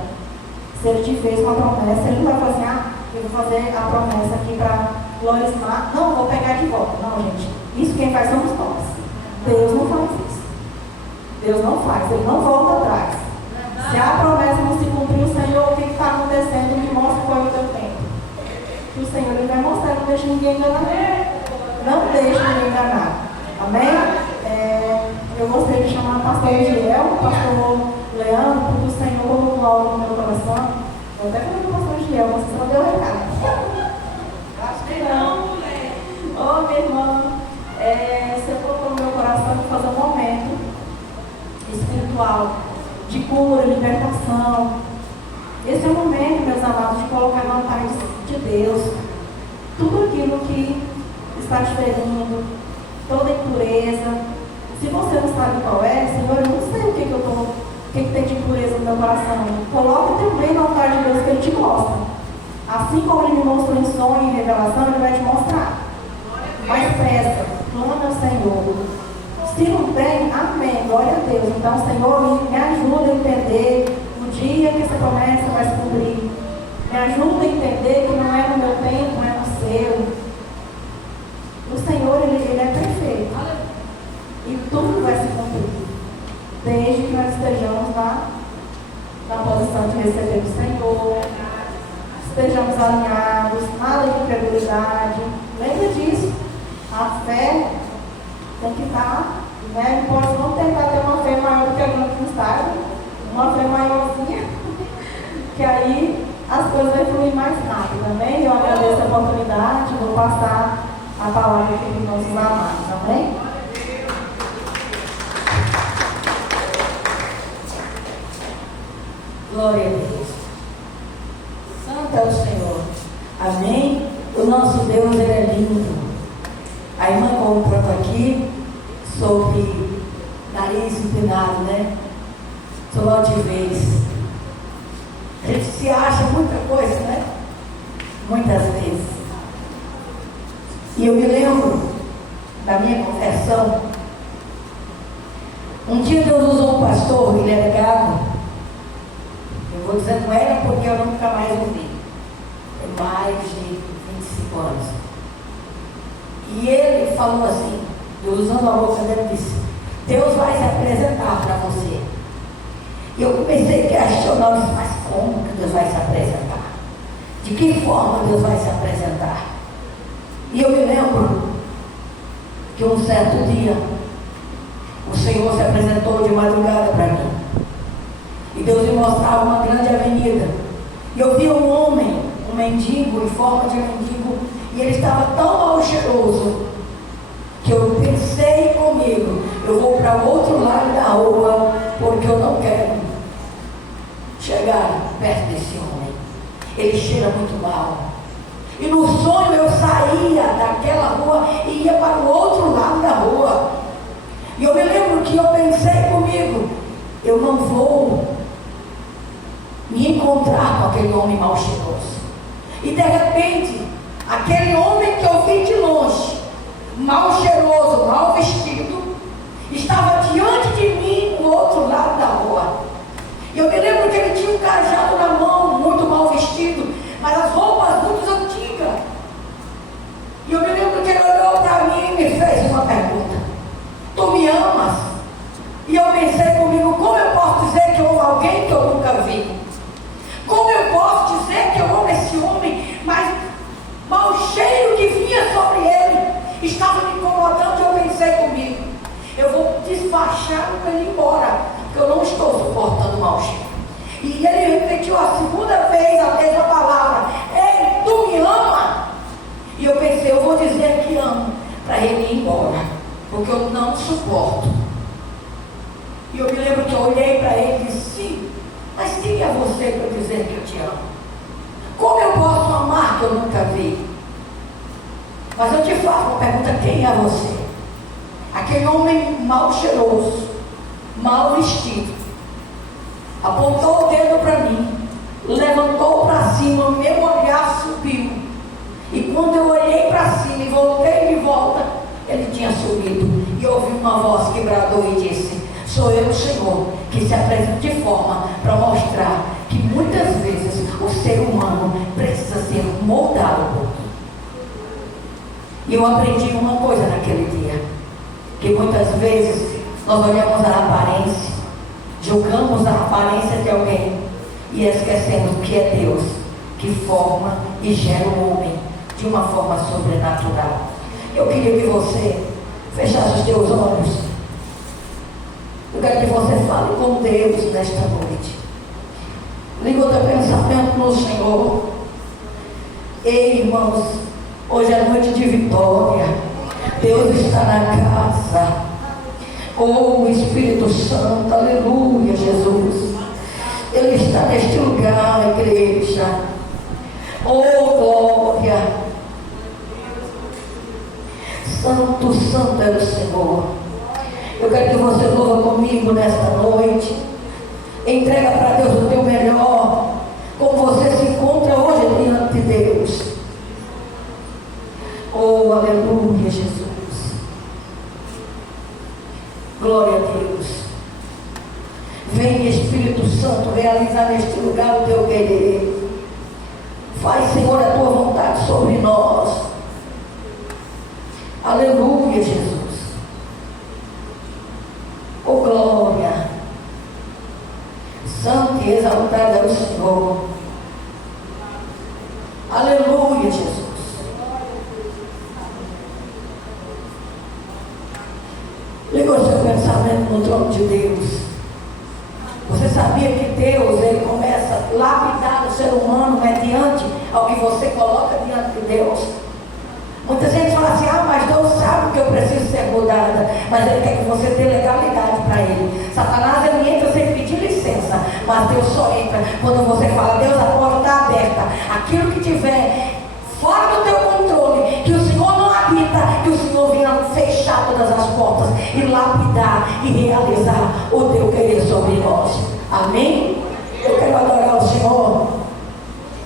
Se ele te fez uma promessa, ele não vai fazer, eu vou fazer a promessa aqui para glorificar, não, vou pegar de volta. Não, gente, isso quem faz somos nós. Deus não faz isso. Deus não faz, Ele não volta atrás. Se a promessa não se cumpriu, Senhor, o que está acontecendo? Me mostra qual é o teu tempo. Que o Senhor Ele vai mostrar, não deixa ninguém enganar. Não deixa ninguém enganar. Amém? Eu gostaria de chamar o pastor Giel, o pastor Leandro, porque o Senhor colocou algo no meu coração. Eu até falei com o pastor Giel, mas você não deu recado. Acho que não. Ô, minha irmã, você colocou no meu coração de fazer um momento espiritual de cura, libertação. Esse é o momento, meus amados, de colocar no altar de Deus tudo aquilo que está te ferindo, toda impureza. Se você não sabe qual é, Senhor, eu não sei o que tem de impureza no meu coração. Coloque também no altar de Deus que Ele te mostra. Assim como Ele me mostrou em sonho e em revelação, Ele vai te mostrar. Mas peça, clama ao Senhor. Se não tem, amém, glória a Deus. Então, Senhor, me ajuda a entender o dia que essa promessa vai se cumprir. Me ajuda a entender que não é no meu tempo, é no seu. O Senhor, Ele é perfeito. E tudo vai se cumprir. Desde que nós estejamos na posição de receber o Senhor. Estejamos alinhados, nada de incredulidade. Lembra disso. A fé tem que estar, né? Pode não tentar ter uma fé maior do que a grande mostarda, uma fé maiorzinha, que aí as coisas vão fluir mais rápido, amém? Eu agradeço a oportunidade, vou passar a palavra aqui para os nossos amados, amém? Glória a Deus. Santo é o Senhor. Amém? O nosso Deus, Ele é lindo. A irmã comprou aqui sobre nariz empinado, né? Sobre altivez. A gente se acha muita coisa, né? Muitas vezes. E eu me lembro da minha conversão. Um dia Deus usou um pastor, ele era gago. Eu vou dizer não era porque eu nunca mais ouvi. É mais de 25 anos. E ele falou assim, Deus usando a boca dele, disse: Deus vai se apresentar para você. E eu comecei a questionar, mas como que Deus vai se apresentar? De que forma Deus vai se apresentar? E eu me lembro que um certo dia o Senhor se apresentou de madrugada para mim. E Deus me mostrava uma grande avenida. E eu vi um homem, um mendigo, em forma de mendigo, e ele estava tão mal cheiroso que eu pensei comigo, eu vou para o outro lado da rua, porque eu não quero chegar perto desse homem. Ele cheira muito mal. E no sonho eu saía daquela rua e ia para o outro lado da rua. E eu me lembro que eu pensei comigo, eu não vou me encontrar com aquele homem mal cheiroso. E de repente, aquele homem que eu vi de longe, mal cheiroso, mal vestido, estava diante de mim, no outro lado da rua. E eu me lembro que ele tinha um cajado na mão, muito mal vestido, mas as roupas muito antigas. E eu me lembro que ele olhou para mim e me fez uma pergunta: tu me amas? E eu pensei comigo: como eu posso dizer que eu amo alguém que eu nunca vi? Como eu posso dizer que eu amo esse homem, mas mau cheiro que vinha sobre ele estava me incomodando? E eu pensei comigo: eu vou despachar para ele ir embora, porque eu não estou suportando mau cheiro. E ele repetiu a segunda vez a mesma palavra: ei, tu me ama? E eu pensei: eu vou dizer que amo para ele ir embora, porque eu não suporto. E eu me lembro que eu olhei para ele e disse: sim, mas quem é você para dizer que eu te amo? Como eu posso amar que eu nunca vi? Mas eu te faço uma pergunta: quem é você? Aquele homem mal cheiroso, mal vestido, apontou o dedo para mim, levantou para cima, meu olhar subiu. E quando eu olhei para cima e voltei de volta, ele tinha subido. E ouvi uma voz que bradou e disse: sou eu, Senhor, que se apresenta de forma para mostrar que muitas vezes o ser humano precisa ser moldado por mim. E eu aprendi uma coisa naquele dia: que muitas vezes nós olhamos a aparência, julgamos a aparência de alguém e esquecemos que é Deus que forma e gera o homem de uma forma sobrenatural. Eu queria que você fechasse os teus olhos. Eu quero que você fale com Deus nesta noite. Liga o teu pensamento no Senhor. Ei, irmãos, hoje é noite de vitória. Deus está na casa. Oh, Espírito Santo, aleluia, Jesus. Ele está neste lugar, igreja. Oh, glória. Santo, santo é o Senhor. Eu quero que você louva comigo nesta noite. Entrega para Deus o teu melhor, como você se encontra hoje diante de Deus. Oh, aleluia, Jesus. Glória a Deus. Vem, Espírito Santo, realizar neste lugar o teu querer. Faz, Senhor, a tua vontade sobre nós. Aleluia, Jesus. Oh, glória. Santo e exaltado é o Senhor. Aleluia, Jesus. Liga o seu pensamento no trono de Deus. Você sabia que Deus, Ele começa a lapidar o ser humano mediante ao que você coloca diante de Deus? Muita gente fala assim: ah, mas Deus sabe que eu preciso ser mudada. Mas Ele quer que você dê legalidade para Ele. Satanás, ele entra sem pedir licença, mas Deus só entra quando você fala: Deus, a porta está aberta. Aquilo que tiver fora do teu controle, que o Senhor não habita, que o Senhor venha fechar todas as portas e lapidar e realizar o teu querer sobre nós. Amém? Eu quero adorar o Senhor.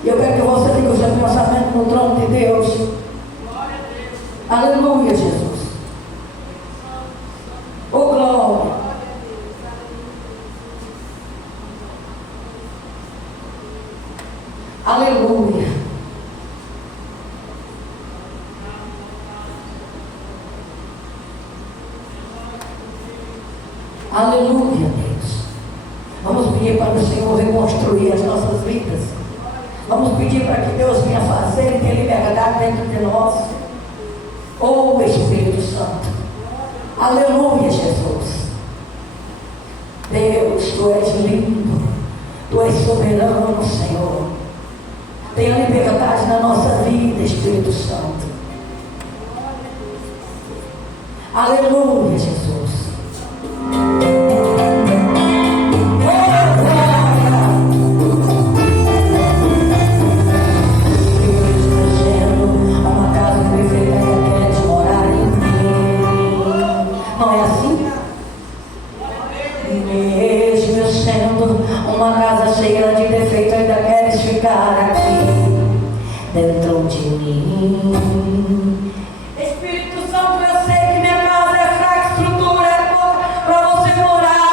E eu quero que você ligue o seu pensamento no trono de Deus. Aleluia, Jesus. Oh, glória. Aleluia. Aleluia, Deus. Vamos pedir para o Senhor reconstruir as nossas vidas. Vamos pedir para que Deus venha fazer e ter liberdade dentro de nós. Oh, Espírito Santo. Aleluia, Jesus. Deus, Tu és lindo. Tu és soberano, Senhor. Tenha liberdade na nossa vida, Espírito Santo. Aleluia, Jesus. Uma casa cheia de defeito, ainda queres ficar aqui. dentro de mim. Espírito Santo, eu sei que minha casa é fraca, estrutura é pouca para você morar.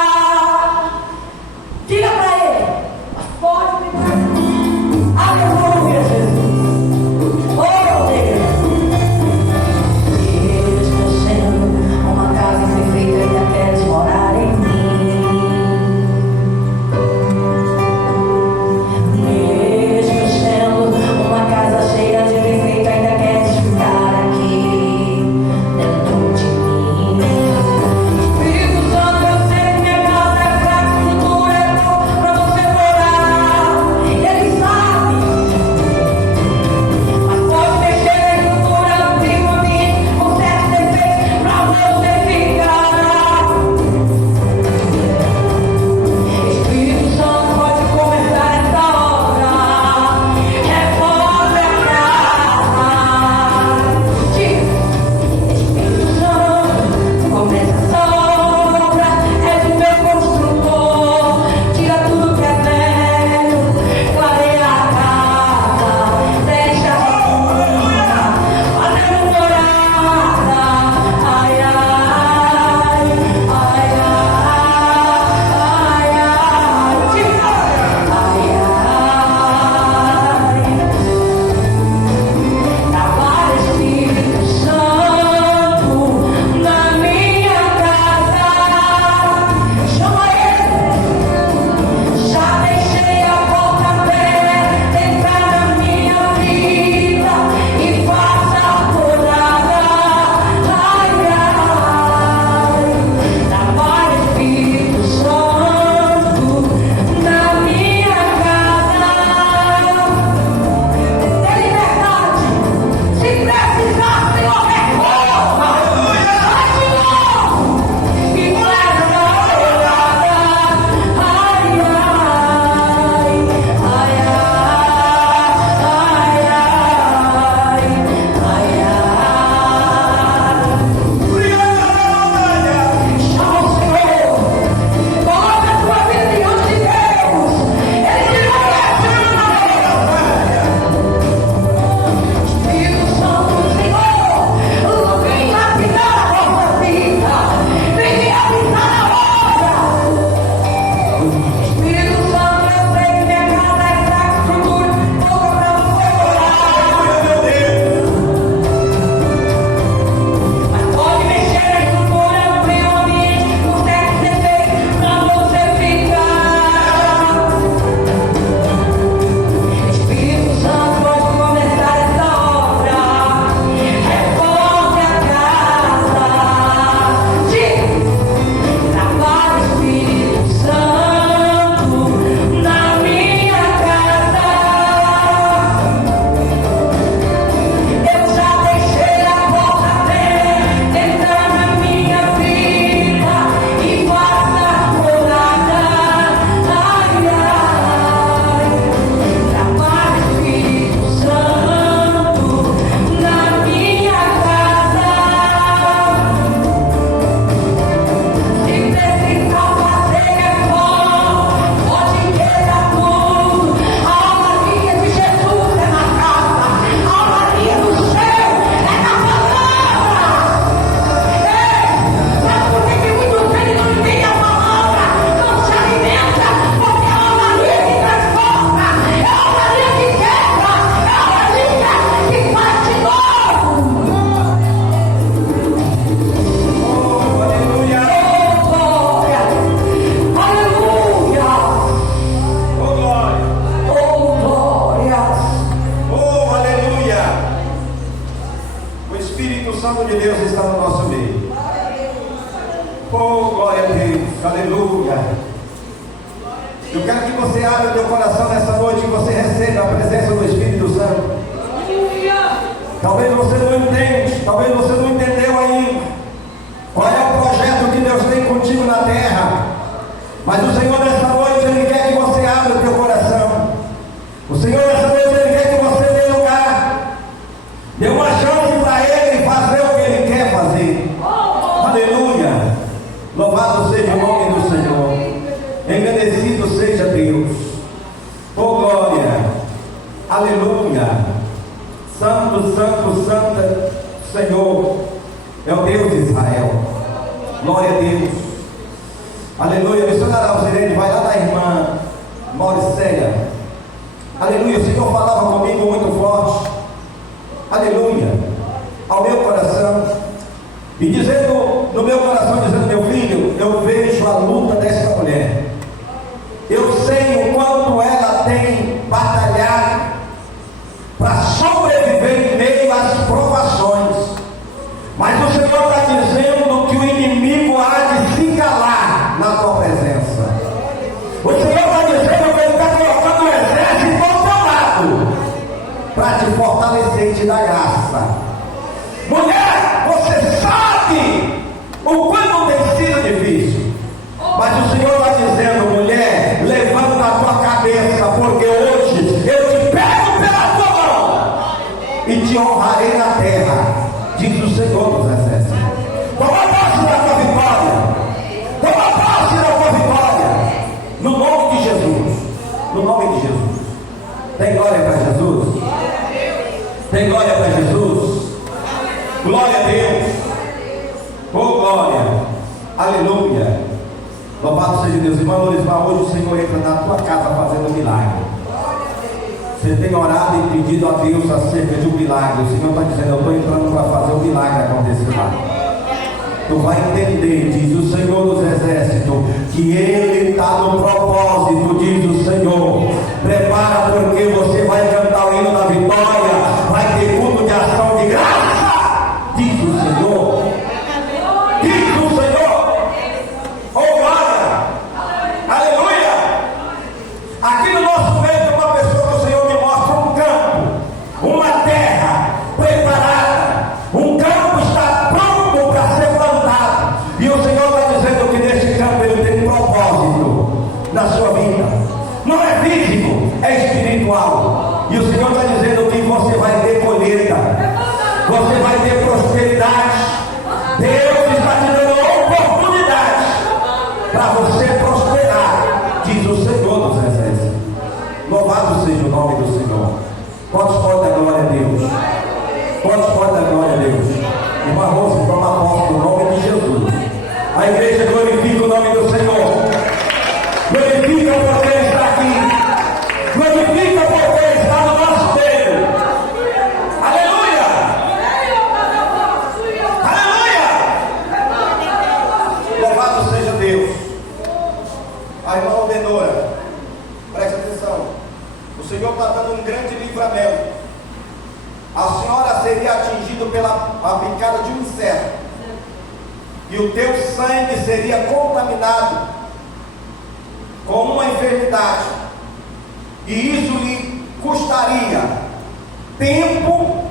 Diga para ele, mas pode me dar. Aleluia, Jesus. Oh, meu Deus. Mesmo sendo uma casa perfeita, ainda queres morar em mim. Mesmo sendo uma casa cheia de defeito, ainda queres ficar aqui dentro de mim. Espírito Santo, eu sei que minha casa é fraca, estrutura é pouca para você morar. Ele sabe, mas pode mexer na estrutura, abrir o ambiente com certos defeitos para você ficar. Espírito Santo pode começar essa obra. Reforme a casa. Espírito Santo, começa essa obra. És o meu construtor. Tira tudo que é velho. Clareia a casa. Deixa a rua. Fazendo morada. Ai, ai, ai, ai, ai, trabalha Espírito Santo na minha casa. Chama ele. Já deixei a porta aberta, entra na minha vida e faça morada. Ai, ai, trabalha Espírito Santo na minha casa. Tem liberdade. Se precisar, Senhor, reforma. Faz de novo. E faz uma morada. Ai, ai, ai, ai, ai, ai, chama o Senhor. Coloca a tua vida diante de Deus. Ele te conhece, Espírito Santo do Senhor, vem habitar a nossa vida, vem habitar a obra. Espírito Santo, eu sei que minha casa é fraca, estrutura pouca para você morar. Mas pode mexer na estrutura, abrir o ambiente com certos defeitos para você ficar. Espírito Santo pode começar essa obra. Reforme a casa. Trabalha Espírito Santo na minha casa. Eu já deixei a porta aberta, entra na minha vida e faça morada. Ai, ai, trabalha Espírito Santo na minha casa. Se precisar fazer reforma, pode quebrar tudo. A almaria de Jesus é na casa. A almaria do céu é na palavra. Sabe por que muitos deles não entendem a palavra? Não se alimenta, porque é a almaria que transforma. É a almaria que quebra. É a almaria que faz de novo. Aleluia. Oh, glória! Aleluia! Oh, glória. Oh, glória! Oh, aleluia. O Espírito Santo de Deus está no nosso meio. Oh, glória a Deus. Aleluia. Eu quero que você abra o teu coração nessa noite e você receba a presença do Espírito Santo. Talvez você não entende, talvez você não entendeu ainda qual é o projeto que Deus tem contigo na terra. Mas o Senhor nessa noite, Ele quer que você abra o teu coração. O Senhor nessa noite, Ele quer que você dê lugar. Dê uma chance para Ele fazer o que Ele quer fazer. Aleluia. Louvado seja o nome do Senhor. Engrandecido seja Deus. Oh, glória. Aleluia. Santo, santo, santo é o Senhor, é o Deus de Israel. Glória a Deus. Aleluia. Missionária Alzirene, vai lá na irmã Mauricéia. Aleluia. O Senhor falava comigo muito forte. Aleluia. Ao meu coração. E dizendo no meu coração, dizendo: meu filho, eu vejo a luta dessa mulher. Eu sei o quanto ela tem batalhado para sobreviver em meio às provações. Mas o Senhor está dizendo que o inimigo há de se calar na tua presença. O Senhor está dizendo que Ele está colocando um exército ao teu lado para te fortalecer e te dar graça. Mulher, você sabe o quanto tem sido difícil. Mas o Senhor está dizendo: mulher, levanta a tua cabeça, porque hoje eu te pego pela tua mão e te honrarei na terra, diz o Senhor dos Exércitos. Toma posse da tua vitória. Toma posse da tua vitória. No nome de Jesus. No nome de Jesus. Tem glória para Jesus? Tem glória para Jesus? Glória a Deus. Oh, glória. Aleluia. Louvado seja Deus. Irmão Lorismar, hoje o Senhor entra na tua casa fazendo um milagre. Você tem orado e pedido a Deus acerca de um milagre. O Senhor está dizendo: eu estou entrando para fazer um milagre acontecer lá. Tu vai entender, diz o Senhor dos Exércitos, que Ele está no propósito, diz o Senhor. Prepara, porque você vai cantar o hino da vitória. Vai ter culto de ação de graça, diz o Senhor. Diz o Senhor. Oh, glória. Aleluia. Aqui no nosso meio tem uma pessoa que o Senhor me mostra um campo, uma terra preparada. Um campo está pronto para ser plantado. E o Senhor está dizendo que nesse campo Ele tem um propósito na sua vida. Não é físico, é espiritual. E o Senhor está dizendo que você vai ter colheita, você vai ter prosperidade. Deus está te dando oportunidade para você prosperar, diz o Senhor dos Exércitos. Louvado seja o nome do Senhor. Quantos podem dar glória a Deus? Quantos podem dar glória a Deus? Irmã Rosa, toma posse no nome de Jesus. A igreja glorifica o nome do Senhor. Glorifica porque Ele está aqui. Glorifica porque Ele está no nosso meio. Aleluia! Aleluia! Louvado seja Deus. A irmã Aldenora, preste atenção. O Senhor está dando um grande livramento. A senhora seria atingida pela picada de um inseto, e o teu sangue seria contaminado com uma enfermidade, e isso lhe custaria tempo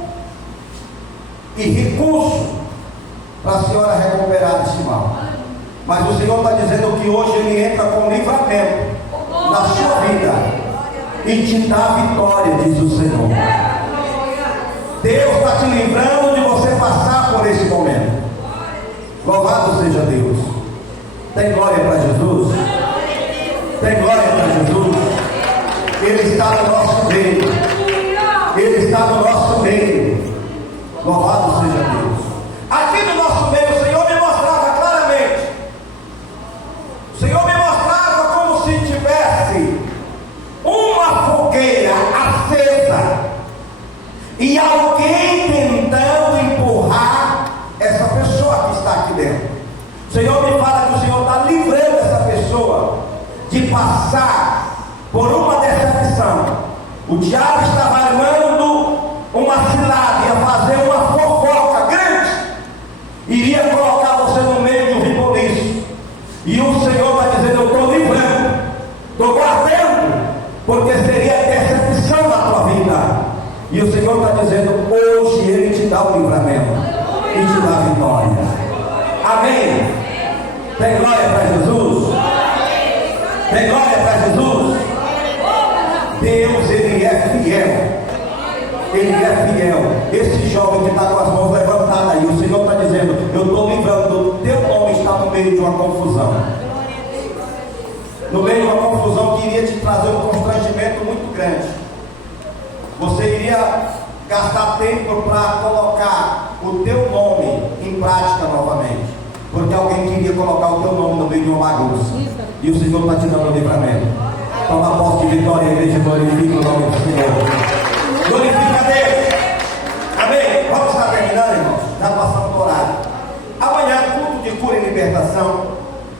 e recurso para a senhora recuperar desse mal. Mas o Senhor está dizendo que hoje Ele entra com livramento na sua vida e te dá vitória, diz o Senhor. Deus está te livrando de você passar por esse momento. Louvado seja Deus. Tem glória para Jesus? Tem glória para Jesus? Ele está no nosso meio. Ele está no nosso meio. Louvado seja Deus. Aqui no nosso meio o Senhor me mostrava claramente. O Senhor me mostrava como se tivesse uma fogueira acesa e alguém tentando empurrar essa pessoa que está aqui dentro. O Senhor me fala que o Senhor está livrando essa pessoa de passar por uma decepção. O diabo estava armando uma cilada, ia fazer uma fofoca grande, iria colocar você no meio de um reboliço. E o Senhor está dizendo: eu estou livrando, estou guardando, porque seria decepção na tua vida. E o Senhor está dizendo: hoje Ele te dá o livramento e te dá a vitória. Amém? Tem glória para Jesus? Tem glória para Jesus? Deus, Ele é fiel. Ele é fiel. Esse jovem que está com as mãos levantadas aí, o Senhor está dizendo: eu estou livrando, o teu nome está no meio de uma confusão. No meio de uma confusão que iria te trazer um constrangimento muito grande. Você iria gastar tempo para colocar o teu nome em prática novamente. Porque alguém queria colocar o teu nome no meio de uma bagunça. E o Senhor está te dando o livramento. Toma posse de vitória, a igreja glorifica o nome do Senhor. Glorifica a Deus. Amém? Vamos estar terminando, irmãos. Já passamos do horário. Amanhã, culto de cura e libertação.